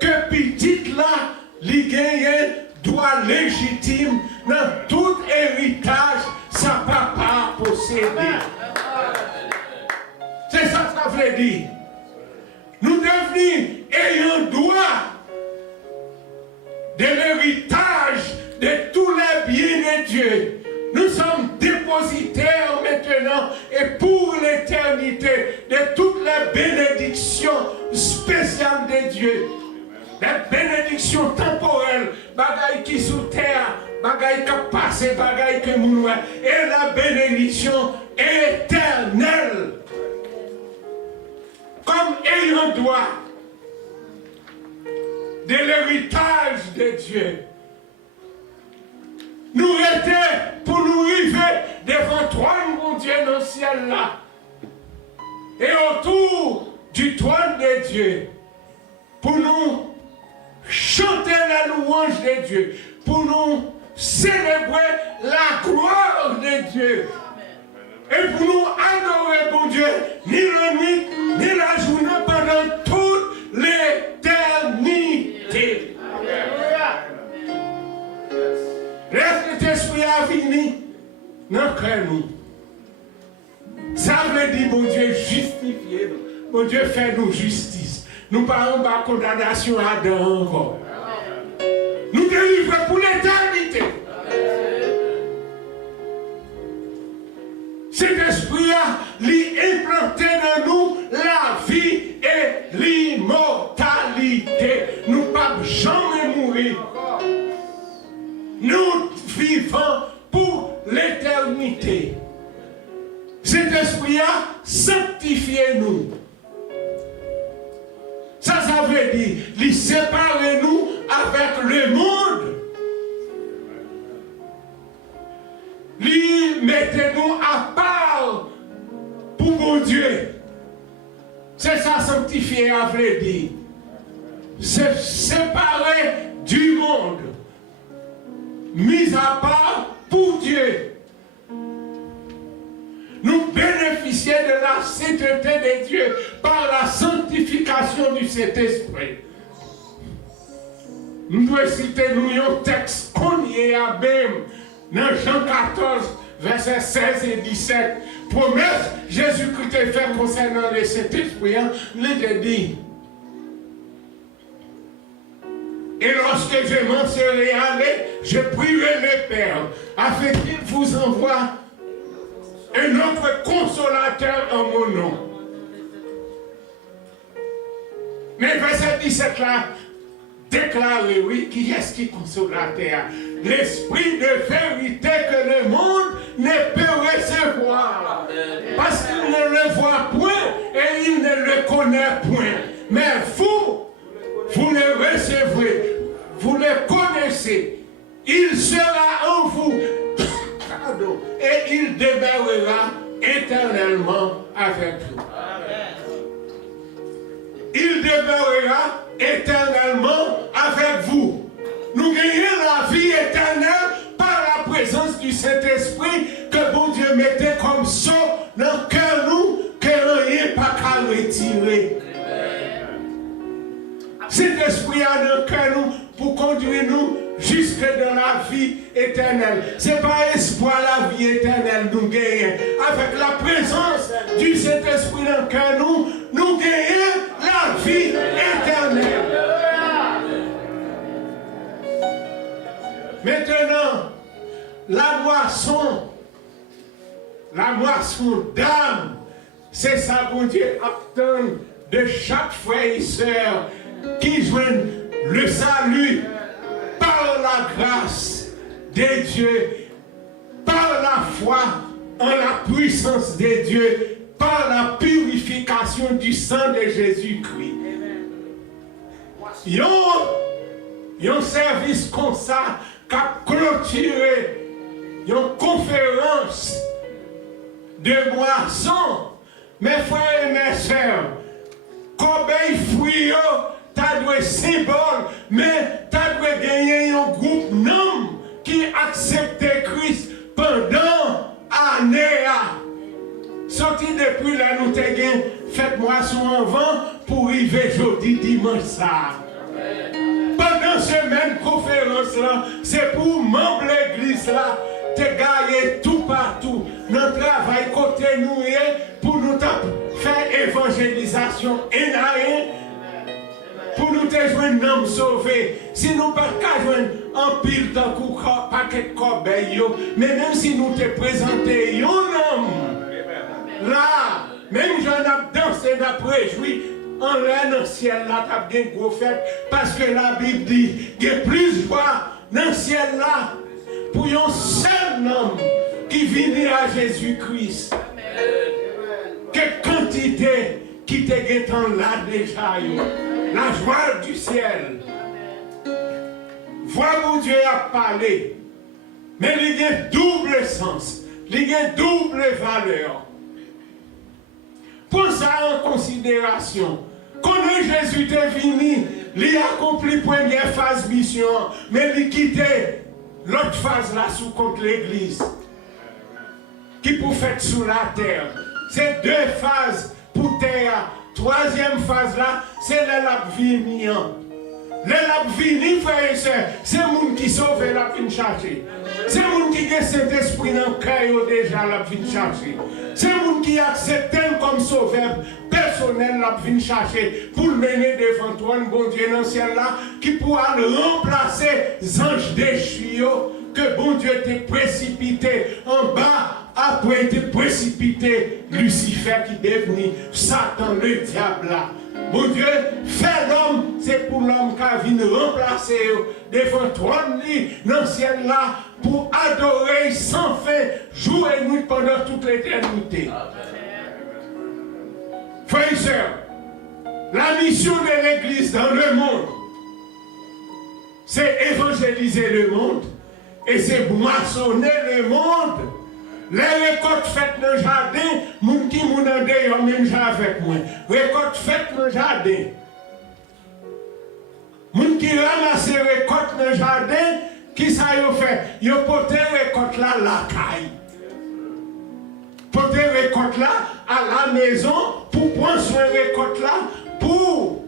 que petit là, il gagne droit légitime dans tout héritage sa papa possédé. C'est ça que ça veut dire. Nous devenons ayant droit de l'héritage de tous les biens de Dieu. Nous sommes dépositaires maintenant et pour l'éternité de toutes les bénédictions spéciales de Dieu. Les bénédictions temporelles, bagaille qui sous terre, bagaille qui passe, bagaille qui mouille, et la bénédiction éternelle. Comme ayant droit de l'héritage de Dieu. Nous étions pour nous arriver devant trône, mon Dieu, dans le ciel là. Et autour du trône de Dieu, pour nous chanter la louange de Dieu, pour nous célébrer la gloire de Dieu. Et pour nous adorer, mon Dieu, ni la nuit, ni la journée, pendant toute l'éternité. Laisse l'esprit à venir dans le cœur nous. Ça veut dire, mon Dieu, justifier nous. Mon Dieu, fais-nous justice. Nous parlons pas de condamnation à Adam encore. Nous délivrer pour l'éternité. Cet esprit-là, lui implanté dans nous la vie et l'immortalité. Nous ne pouvons jamais mourir. Nous vivons pour l'éternité. Cet esprit-là, sanctifiez-nous. Ça veut dire, lui séparez-nous avec le monde. Lui mettez-nous à part pour mon Dieu. C'est ça sanctifier à vrai dire. C'est séparer du monde. Mis à part pour Dieu. Nous bénéficions de la sainteté de Dieu par la sanctification du Saint-Esprit. Nous devons citer un texte qu'on y est à même dans Jean 14, versets 16 et 17. Promesse Jésus-Christ a fait concernant le Saint-Esprit. Il a dit. Et lorsque je m'en serai allé, je prierai le Père afin qu'il vous envoie un autre consolateur en mon nom. Mais verset 17 là, déclare oui, qui est-ce qui consolateur? L'esprit de vérité que le monde ne peut recevoir. Parce qu'il ne le voit point et il ne le connaît point. Mais vous le recevrez, vous le connaissez. Il sera en vous et il demeurera éternellement avec vous. Il demeurera éternellement avec vous. Nous gagnons la vie éternelle par la présence du Saint-Esprit que bon Dieu mettait comme ça dans le cœur nous, que rien pas qu'à retirer. Cet esprit a dans le cœur nous pour conduire nous jusque dans la vie éternelle. Ce n'est pas espoir la vie éternelle nous gagnons. Avec la présence du Saint-Esprit dans le cœur nous gagnons la vie éternelle. Maintenant, la moisson d'âme, c'est ça, bon Dieu, attend de chaque frère et sœur qui joignent le salut par la grâce de Dieu, par la foi en la puissance de Dieu par la purification du sang de Jésus-Christ. Un service comme ça qui a clôturé une conférence de boissons. Mes frères et mes sœurs, combien fruits t'as doué symbole, mais t'as doué gagner un groupe nom qui accepte Christ pendant l'année. Sorti depuis là, nous t'ai gagné, faites-moi son avant pour arriver jeudi, dimanche ça. Pendant cette même conférence là, c'est pour membres de l'église là, te gagner tout partout. Notre travail côté nous pour nous faire évangélisation et rien. Pour nous te joindre un homme sauvé. Si nous ne pouvons pas joindre un pile d'un coup, paquet de corbeilles, mais même si nous te présentons un homme, là, même j'en ai dansé, d'après joui, en l'air dans le ciel, là, tu as bien gros fait, parce que la Bible dit qu'il y a plus de joie dans le ciel là, pour un seul homme qui vient à Jésus-Christ. Quelle quantité qui te guettant là déjà, la joie du ciel. Voilà où Dieu a parlé, mais il y a double sens, il y a double valeur. Prends ça en considération. Quand Jésus est venu, il a accompli la première phase mission, mais il a quitté l'autre phase là sous contre l'église. Qui pour faire sous la terre. C'est deux phases pour terre. Troisième phase là, c'est la vie. Les vie, frères et sœurs, c'est le monde qui sauve la vie chercher. C'est le monde qui a cet esprit dans le cœur déjà la vie chercher. C'est le monde qui accepte comme sauveur personnel la vie chercher pour le mener devant toi, un bon Dieu dans le ciel là, qui pourra le remplacer les anges déchus que bon Dieu t'est précipité en bas. Après être précipité, Lucifer qui est devenu Satan, le diable là. Mon Dieu, faire l'homme, c'est pour l'homme qui vient remplacer devant toi, dans le ciel là, pour adorer sans fin, jour et nuit pendant toute l'éternité. Frères et sœurs, la mission de l'Église dans le monde, c'est évangéliser le monde et c'est moissonner le monde. Les récoltes faites dans le jardin, moun qui moun en dehors même avec moi. Récoltes faites dans le jardin. Moun qui ramasse les récoltes dans le jardin, qui ça y fait? Yo porte récolte là la caille. Porte récolte là à la maison pour prendre soin récolte là, pour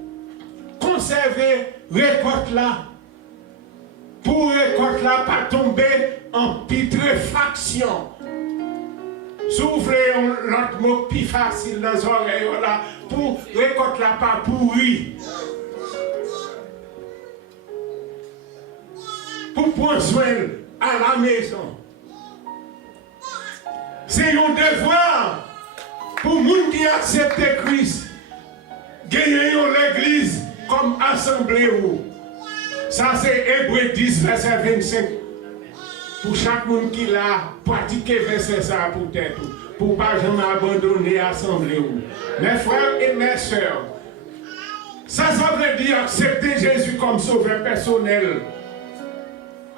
conserver récolte là. Pour récolte là pas tomber en putréfaction. Soufflez l'autre mot plus facile dans les oreilles là pour récolter la pas pourrie. Pour prendre soin à la maison. C'est un devoir pour les gens qui acceptent Christ. Gagner l'église comme assemblée. Ça c'est Hébreux 10, verset 25. Pour chaque monde qui l'a pratiqué verset ça pour tête, pour ne pas jamais abandonner l'assemblée. Mes frères et mes sœurs, ça veut dire accepter Jésus comme sauveur personnel.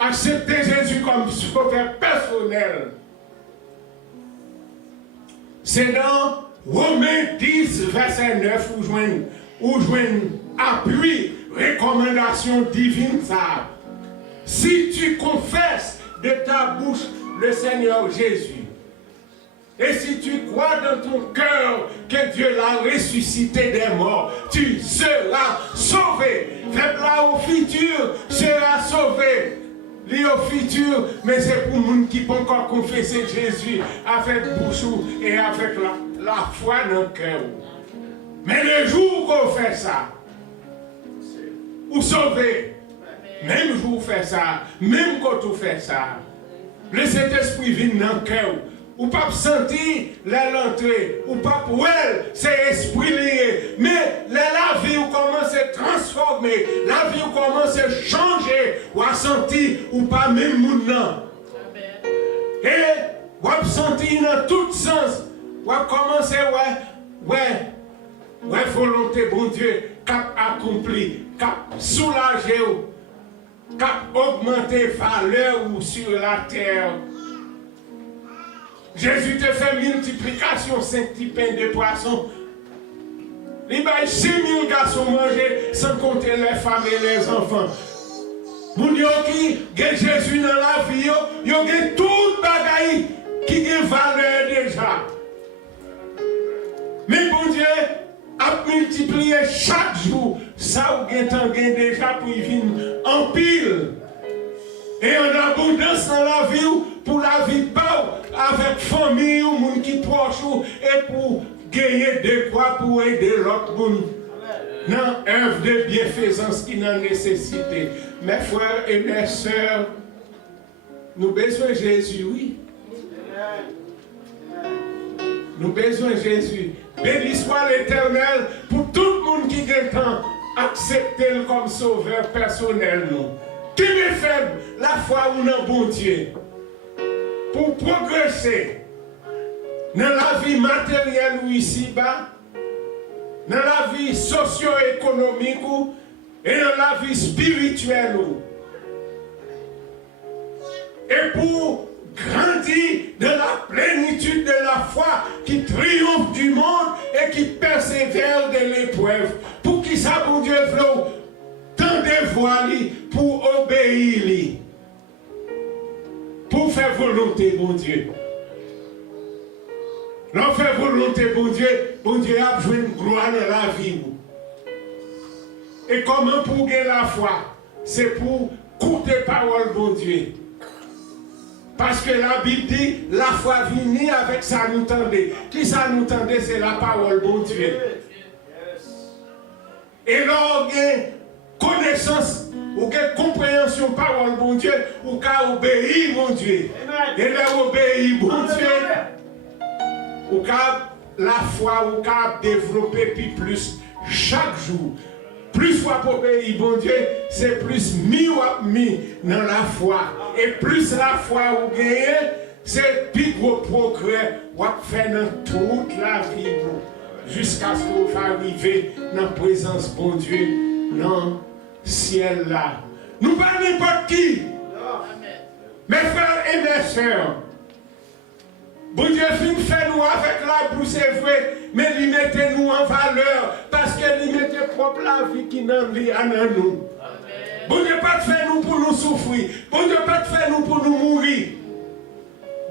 Accepter Jésus comme sauveur personnel. C'est dans Romains 10, verset 9, où joignent appui, recommandation divine ça. Si tu confesses de ta bouche le Seigneur Jésus. Et si tu crois dans ton cœur que Dieu l'a ressuscité des morts, tu seras sauvé. Faible-là au futur sera sauvé. Lui au futur, mais c'est pour les gens qui peuvent encore confesser Jésus avec bouche et avec la foi dans le cœur. Mais le jour qu'on fait ça, vous sauvez. Même jour vous faites ça, même quand vous faites ça, le Saint-Esprit vient dans le cœur. Ou pas sentir l'entrée, ou pas pour elle, c'est esprit lié. Mais la vie où commence à transformer, la vie où commence à changer, ou à sentir, ou pas même maintenant. Et, ou à sentir dans tout sens, ou va commencer, ouais, volonté, bon Dieu, cap accompli, cap soulager, cap augmenter valeur sur la terre. Jésus te fait multiplication, 5 petits pains de poissons. Il va 6 000 garçons manger, sans compter les femmes et les enfants. Moun yo qui gen Jésus dans la vie, yo gen tout bagay qui gen valeur déjà. Mais bon Dieu a multiplié chaque jour ça ou gen tant gen déjà pour y venir en pile. Et en abondance dans la vie pour la vie de avec famille ou moun qui proche et pour gagner de quoi pour aider l'autre monde. Non, œuvre de bienfaisance qui n'a nécessité. Mes frères et mes sœurs, nous avons besoin de Jésus, oui. Nous avons besoin de Jésus. Béni soit l'Éternel pour tout le monde qui a temps accepter comme sauveur personnel. Qui est faible, la foi ou non bon Dieu. Pour progresser dans la vie matérielle ou ici-bas, dans la vie socio-économique et dans la vie spirituelle. Et pour grandir dans la plénitude de la foi qui triomphe du monde et qui persévère de l'épreuve. Pour qui ça, bon Dieu, tant de voix pour obéir, pour faire volonté, bon Dieu. L'on fait volonté, bon Dieu a besoin de gloire dans la vie. Et comment pour gagner la foi? C'est pour écouter parole, bon Dieu. Parce que la Bible dit, la foi vient avec ça nous tendait. Qui ça nous tendait, c'est la parole, bon Dieu. Et là, on a connaissance, ou compréhension parole, bon Dieu, ou qu'à obéir, bon Dieu. Et là, obéir, bon Dieu. Ou qu'à la foi, ou qu'à développer plus chaque jour. Plus fois pour obéir, bon Dieu, c'est plus mis dans la foi. Et plus la foi ou gagne, c'est plus gros progrès ou faire dans toute la vie. Jusqu'à ce qu'on va arriver dans la présence, bon Dieu, dans le ciel là. Nous pas n'importe qui. Mes frères et mes sœurs. Bon Dieu fait nous avec la bouche, c'est vrai, mais il mettait nous en valeur parce qu'il mettait propre la vie qui n'en vit en nous. Bon Dieu pas fait nous pour nous souffrir. Bon Dieu pas fait nous pour nous mourir.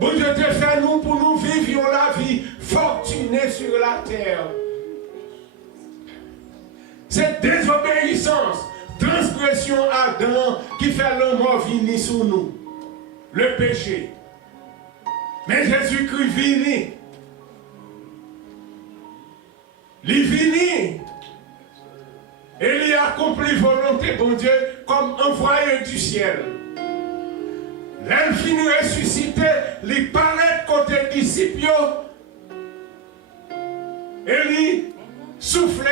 Bon Dieu te fait nous pour nous vivre la vie fortunée sur la terre. Cette désobéissance, transgression Adam qui fait l'homme venir sur nous. Le péché. Mais Jésus-Christ vini. Il vini. Et il a accompli volonté, bon Dieu, comme envoyé du ciel. L'elle finit ressuscité, il paraît côté disciples. Et il souffle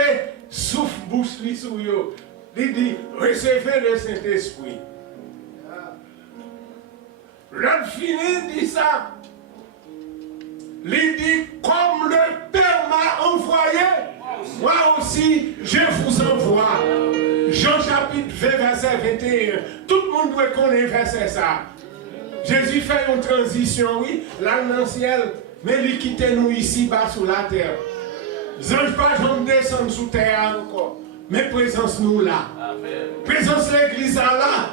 bouche sur eux. Il dit, recevez le Saint-Esprit. L'elle finit dit ça. Il dit, comme le Père m'a envoyé, moi aussi je vous envoie. Jean chapitre 20, verset 21. Tout le monde doit connaître verset ça. Jésus fait une transition, oui, là dans le ciel, mais il quitte nous ici bas sur la terre. Les anges pas jamais descendre sous terre encore, mais présence nous là. Présence l'église là.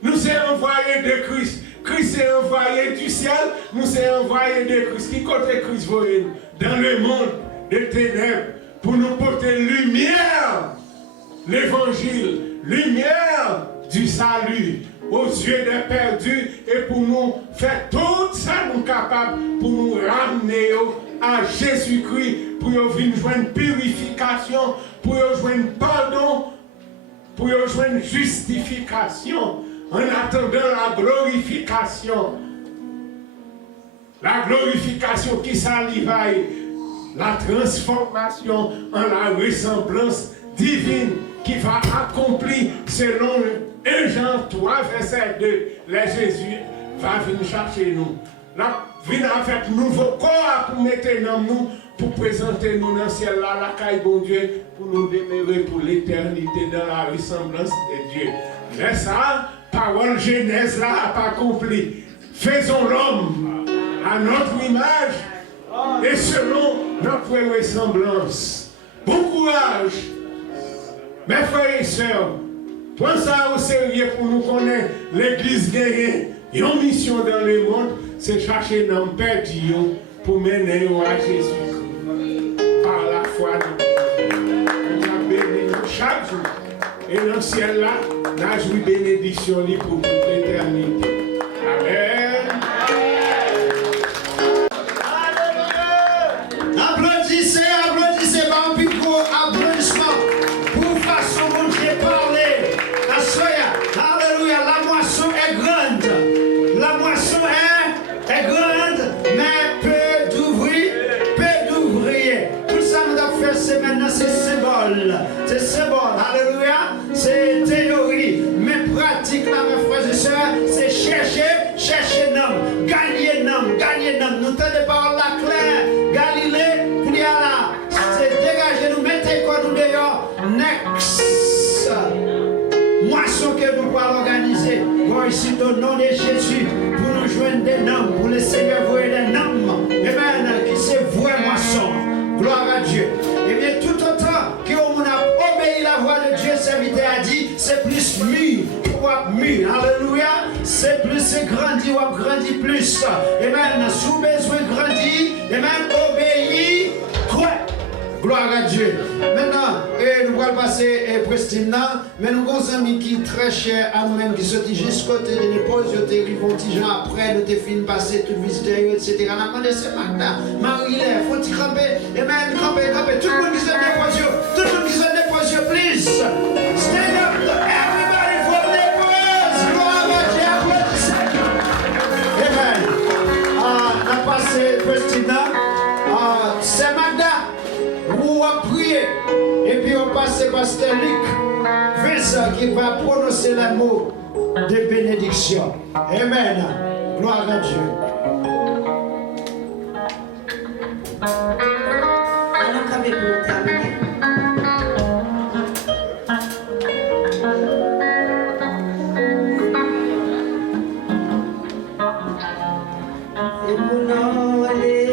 Nous sommes envoyés de Christ. Christ est envoyé du ciel, nous sommes envoyés de Christ. Qui côté Christ voyez dans le monde des ténèbres pour nous porter lumière, l'évangile, lumière du salut aux yeux des perdus et pour nous faire tout ça nous capables pour nous ramener à Jésus-Christ, pour nous venir joindre purification, pour nous joindre pardon, pour nous joindre justification. En attendant la glorification. La glorification qui s'allivaille. La transformation en la ressemblance divine qui va accomplir selon 1 Jean 3, verset 2. Le Jésus va venir chercher nous. la venir avec nouveau corps pour mettre dans nous, pour présenter nous dans le ciel là, la caille bon Dieu, pour nous demeurer pour l'éternité dans la ressemblance de Dieu. Mais ça, parole Genèse là n'a pas accompli. Faisons l'homme à notre image et selon notre ressemblance. Bon courage, mes frères et sœurs. Prenez ça au sérieux pour nous connaître l'église gagnée. Une mission dans le monde, c'est chercher un homme perdu pour mener à Jésus-Christ. Par la foi, nous avons béni chaque jour. Et dans le ciel là, nous avons joué bénédiction pour toute l'éternité. Amen. Applaudissez, applaudissez, par un plus gros applaudissement pour façon dont j'ai parlé. Alléluia, la moisson est grande. La moisson est grande, mais peu d'ouvriers. Tout ça nous a fait, c'est maintenant, c'est symbole. C'est symbole, alléluia, c'est théorie. Mais pratique, là, mes frères et sœurs, c'est chercher nom, gagner nom. Nous tenons par la claire, Galilée, puis là, c'est dégager, nous mettez quoi nous dehors, next. Moisson que nous pouvons organiser. Bon, ici, au nom de Jésus, pour nous joindre des noms, pour le Seigneur voir des noms. Amen. Qui c'est vrai moisson. Gloire à Dieu. Et bien, tout autant qu'on a obéi la voix de Dieu, serviteur a dit, c'est plus mûr. Alléluia. C'est plus, c'est grandi, ou a grandi plus. Amen. Sous besoin grandi. Amen. Obéi. Croix. Gloire à Dieu. Maintenant, nous allons passer à Prestine, mais nous avons un ami qui est très cher à nous-mêmes, qui sont juste côté de l'épouse, ils vont petit gens après, nous te fin passer, tout visiter, etc. Nous avons demandé, c'est Magda, Marie-Laire, faut-il camper, amen, camper, tout le monde qui sont des please, stand up, everybody for l'épouse, gloire à Dieu, applaudissez. Amen. On a passé Prestine, c'est Magda. On va prier et puis on passe à Pasteur Luc Vincent qui va prononcer le mot de bénédiction. Amen. Gloire à Dieu. Allons camper pour terminer. Et pour nous lever,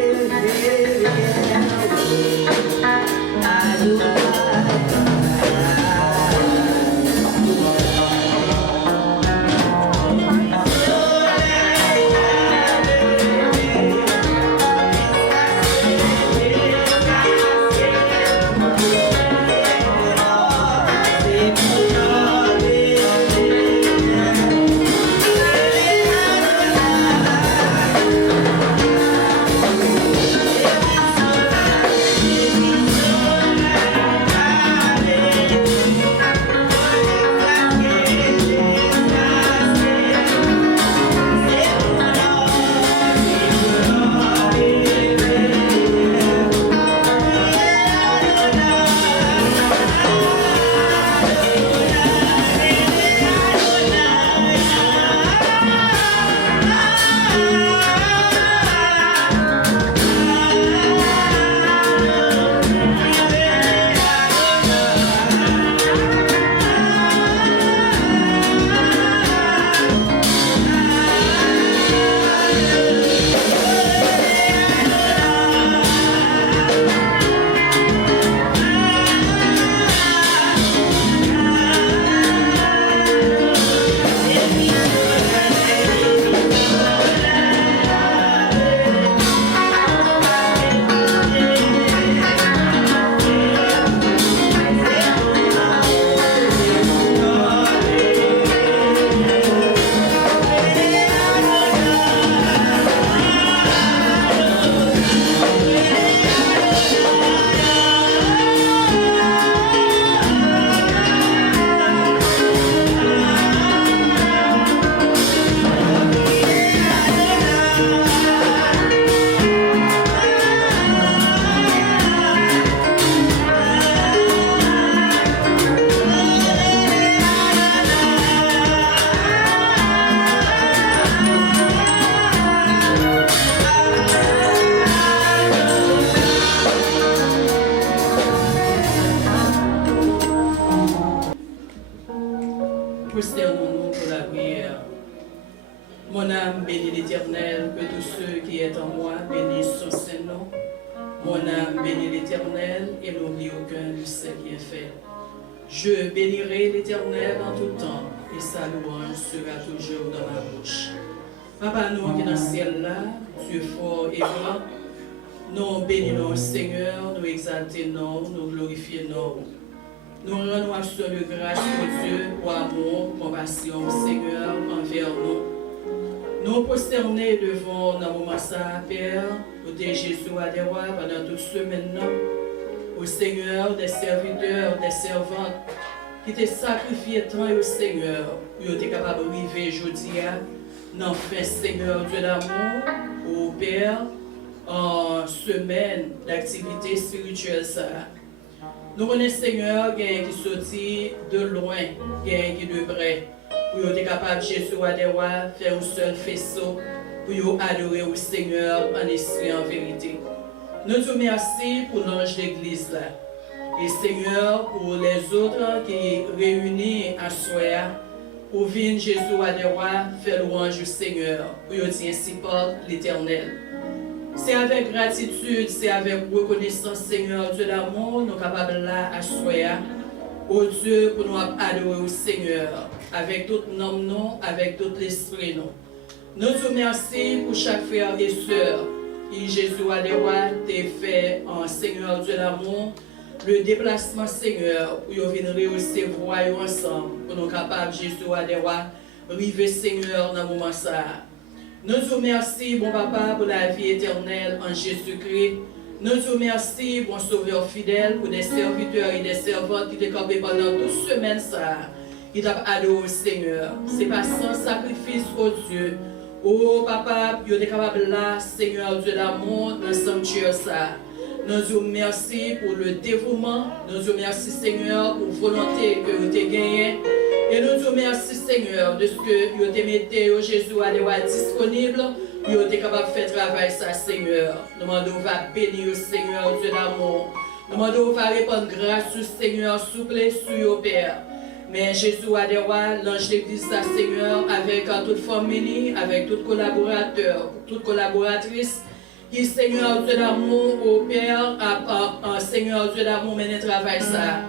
prosternons-nous pour la prière. Mon âme bénit l'Éternel, que tous ceux qui est en moi bénissent son Saint-Nom. Mon âme bénit l'Éternel et n'oublie aucun de ses bienfaits. Je bénirai l'Éternel en tout temps et sa louange sera toujours dans ma bouche. Papa, nous qui est dans le ciel là, Dieu fort et grand, nous bénissons le Seigneur, nous exaltons, nous glorifions. Nous rendons action de grâce au Dieu pour amour, pour compassion au Seigneur envers nous. Nous prosternés devant dans moment ça, Père, côté Jésus à des rois pendant toute semaine, au Seigneur, des serviteurs, des servantes, qui t'ont sacrifié tant au Seigneur, pour être capable de vivre aujourd'hui, dans fin Seigneur Dieu d'amour, au Père, en semaine d'activité spirituelle. Ça. Nous connaissons Seigneur, qui sortit de loin, qui de près. Pour être capable, Jésus à des rois, faire un seul faisceau, pour adorer au Seigneur en esprit et en vérité. Nous te remercions pour l'ange d'église là. Et Seigneur, pour les autres qui réunis à soi, pour venir Jésus à des rois, faire louange au Seigneur, pour dire ainsi porte l'Éternel. C'est avec gratitude, c'est avec reconnaissance, Seigneur, Dieu d'amour, nous sommes capables là à soi, au Dieu, pour nous adorer au Seigneur, avec tout nom, non, avec tout l'esprit, non. Nous te remercions pour chaque frère et sœur qui, Jésus à des rois, t'a fait en Seigneur Dieu d'amour, le déplacement, Seigneur, pour venir rehausser voix ensemble, pour nous capables, Jésus à des rois, arriver, Seigneur, dans le moment ça. Nous te remercions, bon Papa, pour la vie éternelle en Jésus-Christ. Nous te remercions, bon Sauveur fidèle, pour des serviteurs et des servantes qui t'ont campé pendant toute semaine ça, qui t'ont adoré au Seigneur. C'est pas sans sacrifice au Dieu. Oh Papa, tu es capable là, Seigneur Dieu d'amour, dans le sanctuaire ça. Nous te remercions pour le dévouement. Nous te remercions, Seigneur, pour la volonté que vous avez gagnée. Et nous te remercions, Seigneur, de ce que vous avez mis Jésus à devoir disponible. Vous êtes capable de faire travail ça, Seigneur. Nous demandons va bénir, Seigneur Dieu d'amour. Nous demandons va répondre grâce au Seigneur, souple sur au Père. Mais Jésus a des rois, l'ange d'église, Seigneur, avec toute famille, avec tout collaborateur, toute collaboratrice, qui, Seigneur Dieu d'amour, au Père, Seigneur Dieu d'amour, mène le travail ça.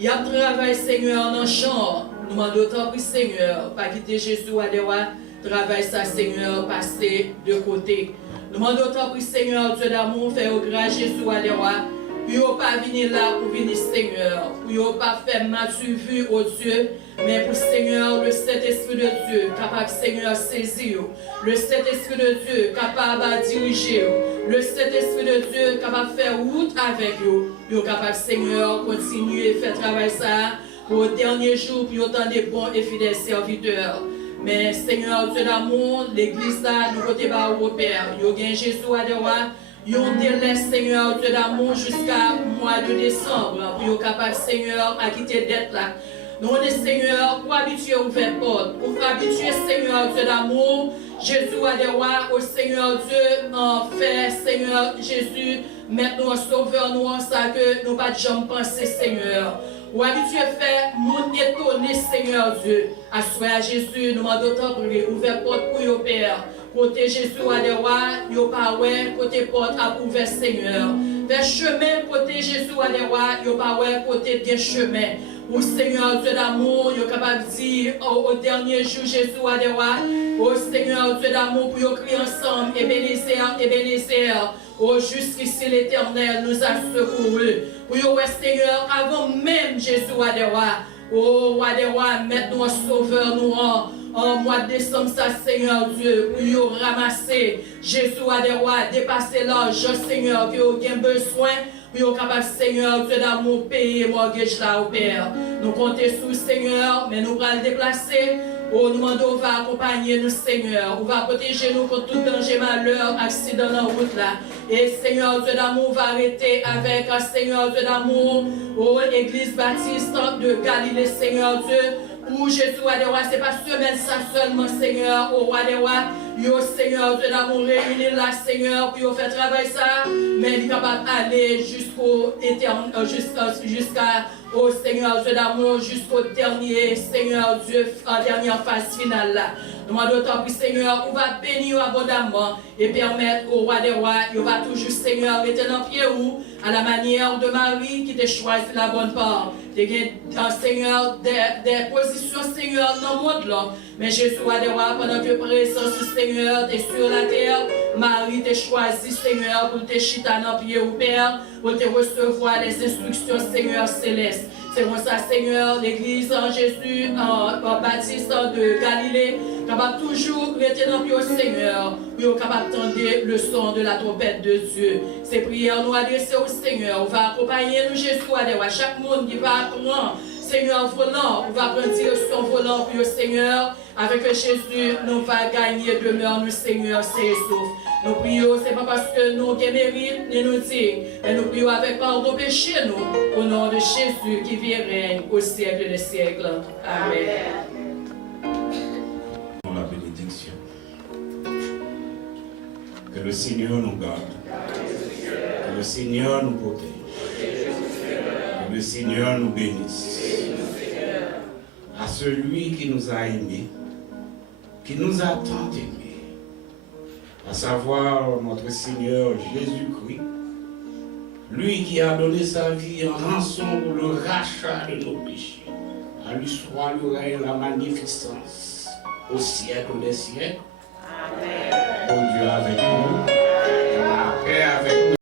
Il y a un travail, Seigneur, dans le champ. Nous demandons tant pis, Seigneur, pas quitter Jésus à des rois, travail ça, Seigneur, passer de côté. Nous demandons tant pis, Seigneur Dieu d'amour, faire grâce Jésus à des rois. Pour ne pas venir là pour venir Seigneur, pour ne pas faire mature vue au Dieu, mais pour Seigneur, le Saint-Esprit de Dieu, capable Seigneur saisir, le Saint-Esprit de Dieu, capable de diriger, le Saint-Esprit de Dieu, capable de faire route avec vous, capable Seigneur, continuer à faire travail ça pour le dernier jour, pour autant des bons et fidèles serviteurs. Mais Seigneur Dieu d'amour, l'église là, nous côté bas au Père, nous avons Jésus à des rois. Yon délai, Seigneur, Dieu d'amour jusqu'à mois de décembre pour yon capable, Seigneur, à quitter dette là. Nous, Seigneur, pour habituer ouvert porte, pour habituer, Seigneur, Dieu d'amour, Jésus à des rois, au Seigneur Dieu, en fait, Seigneur Jésus, maintenant en sauveur, nous en ça que nous pas de jamais penser, Seigneur. Ou habitué faire, nous étonner, Seigneur Dieu. À soi Jésus, nous demandons tant pour ouvert porte pour yon Père. Côté Jésus à des rois, yo pas ouais, côté porte à ouvert Seigneur. Vers chemin, côté Jésus à des rois, yo pas ouais, côté bien chemin. Au Seigneur Dieu d'amour, yo capable de dire au dernier jour Jésus à des rois, au Seigneur Dieu d'amour, pour yo crier ensemble, Ebenezer, au jusqu'ici l'Éternel nous a secourus. Pour yo Seigneur, avant même Jésus à des rois, oh roi des rois, maintenant sauveur nous en mois de décembre, ça, Seigneur Dieu, pour nous ramasser Jésus à des rois, dépasser l'argent, Seigneur, que vous avez besoin, pour nous capables, Seigneur Dieu d'amour, payer mortgage là au Père. Nous comptons sur le Seigneur, mais nous allons le déplacer. Oh, nous demandons, on va accompagner nous, Seigneur. On va protéger nous contre tout danger, malheur, accident dans la route là. Et Seigneur Dieu d'amour, va arrêter avec Seigneur Dieu d'amour, oh, l'église baptiste de Galilée, Seigneur Dieu. Pour Jésus à des rois, ce n'est pas semaine ça seulement, Seigneur, au roi des rois. Yo, Seigneur Dieu d'amour, réunir là, Seigneur, pour faire travail ça, mais il est capable d'aller jusqu'à Oh Seigneur Dieu d'amour, jusqu'au dernier, Seigneur Dieu, en dernière phase finale là. Nous demandons d'autant plus, Seigneur, on va bénir abondamment et permettre au roi des rois, il va toujours, Seigneur, mettre dans pied où, à la manière de Marie qui t'a choisi la bonne part. Tu as, Seigneur, des positions, Seigneur, dans le monde là. Mais Jésus, roi des rois, pendant que présence du Seigneur, tu es sur la terre, Marie t'a choisi, Seigneur, pour te chita dans pied au Père, pour te recevoir les instructions, Seigneur céleste. C'est pour ça, Seigneur, l'Église en Jésus, en Baptiste de Galilée, capable toujours rester dans le Seigneur, pour capable d'entendre le son de la trompette de Dieu. Ces prières nous adressées au Seigneur. On va accompagner nous, Jésus, à chaque monde qui va prendre, Seigneur, volant, on va prendre direction volant pour le Seigneur. Avec Jésus, nous va gagner demeure, nous, Seigneur, c'est sauf. Nous prions, ce n'est pas parce que nous qui méritent, ni nous dignes, mais nous prions avec pardon péché, nous, au nom de Jésus qui vit et règne au siècle des siècles. Amen. La bénédiction. Que le Seigneur nous garde. Que le Seigneur nous protège. Que le Seigneur nous bénisse. À celui qui nous a aimés, qui nous a tant aimés, à savoir notre Seigneur Jésus-Christ, lui qui a donné sa vie en rançon pour le rachat de nos péchés. À lui soit l'oreille la magnificence au siècle des siècles. Amen. Bon Dieu avec nous, la paix avec nous.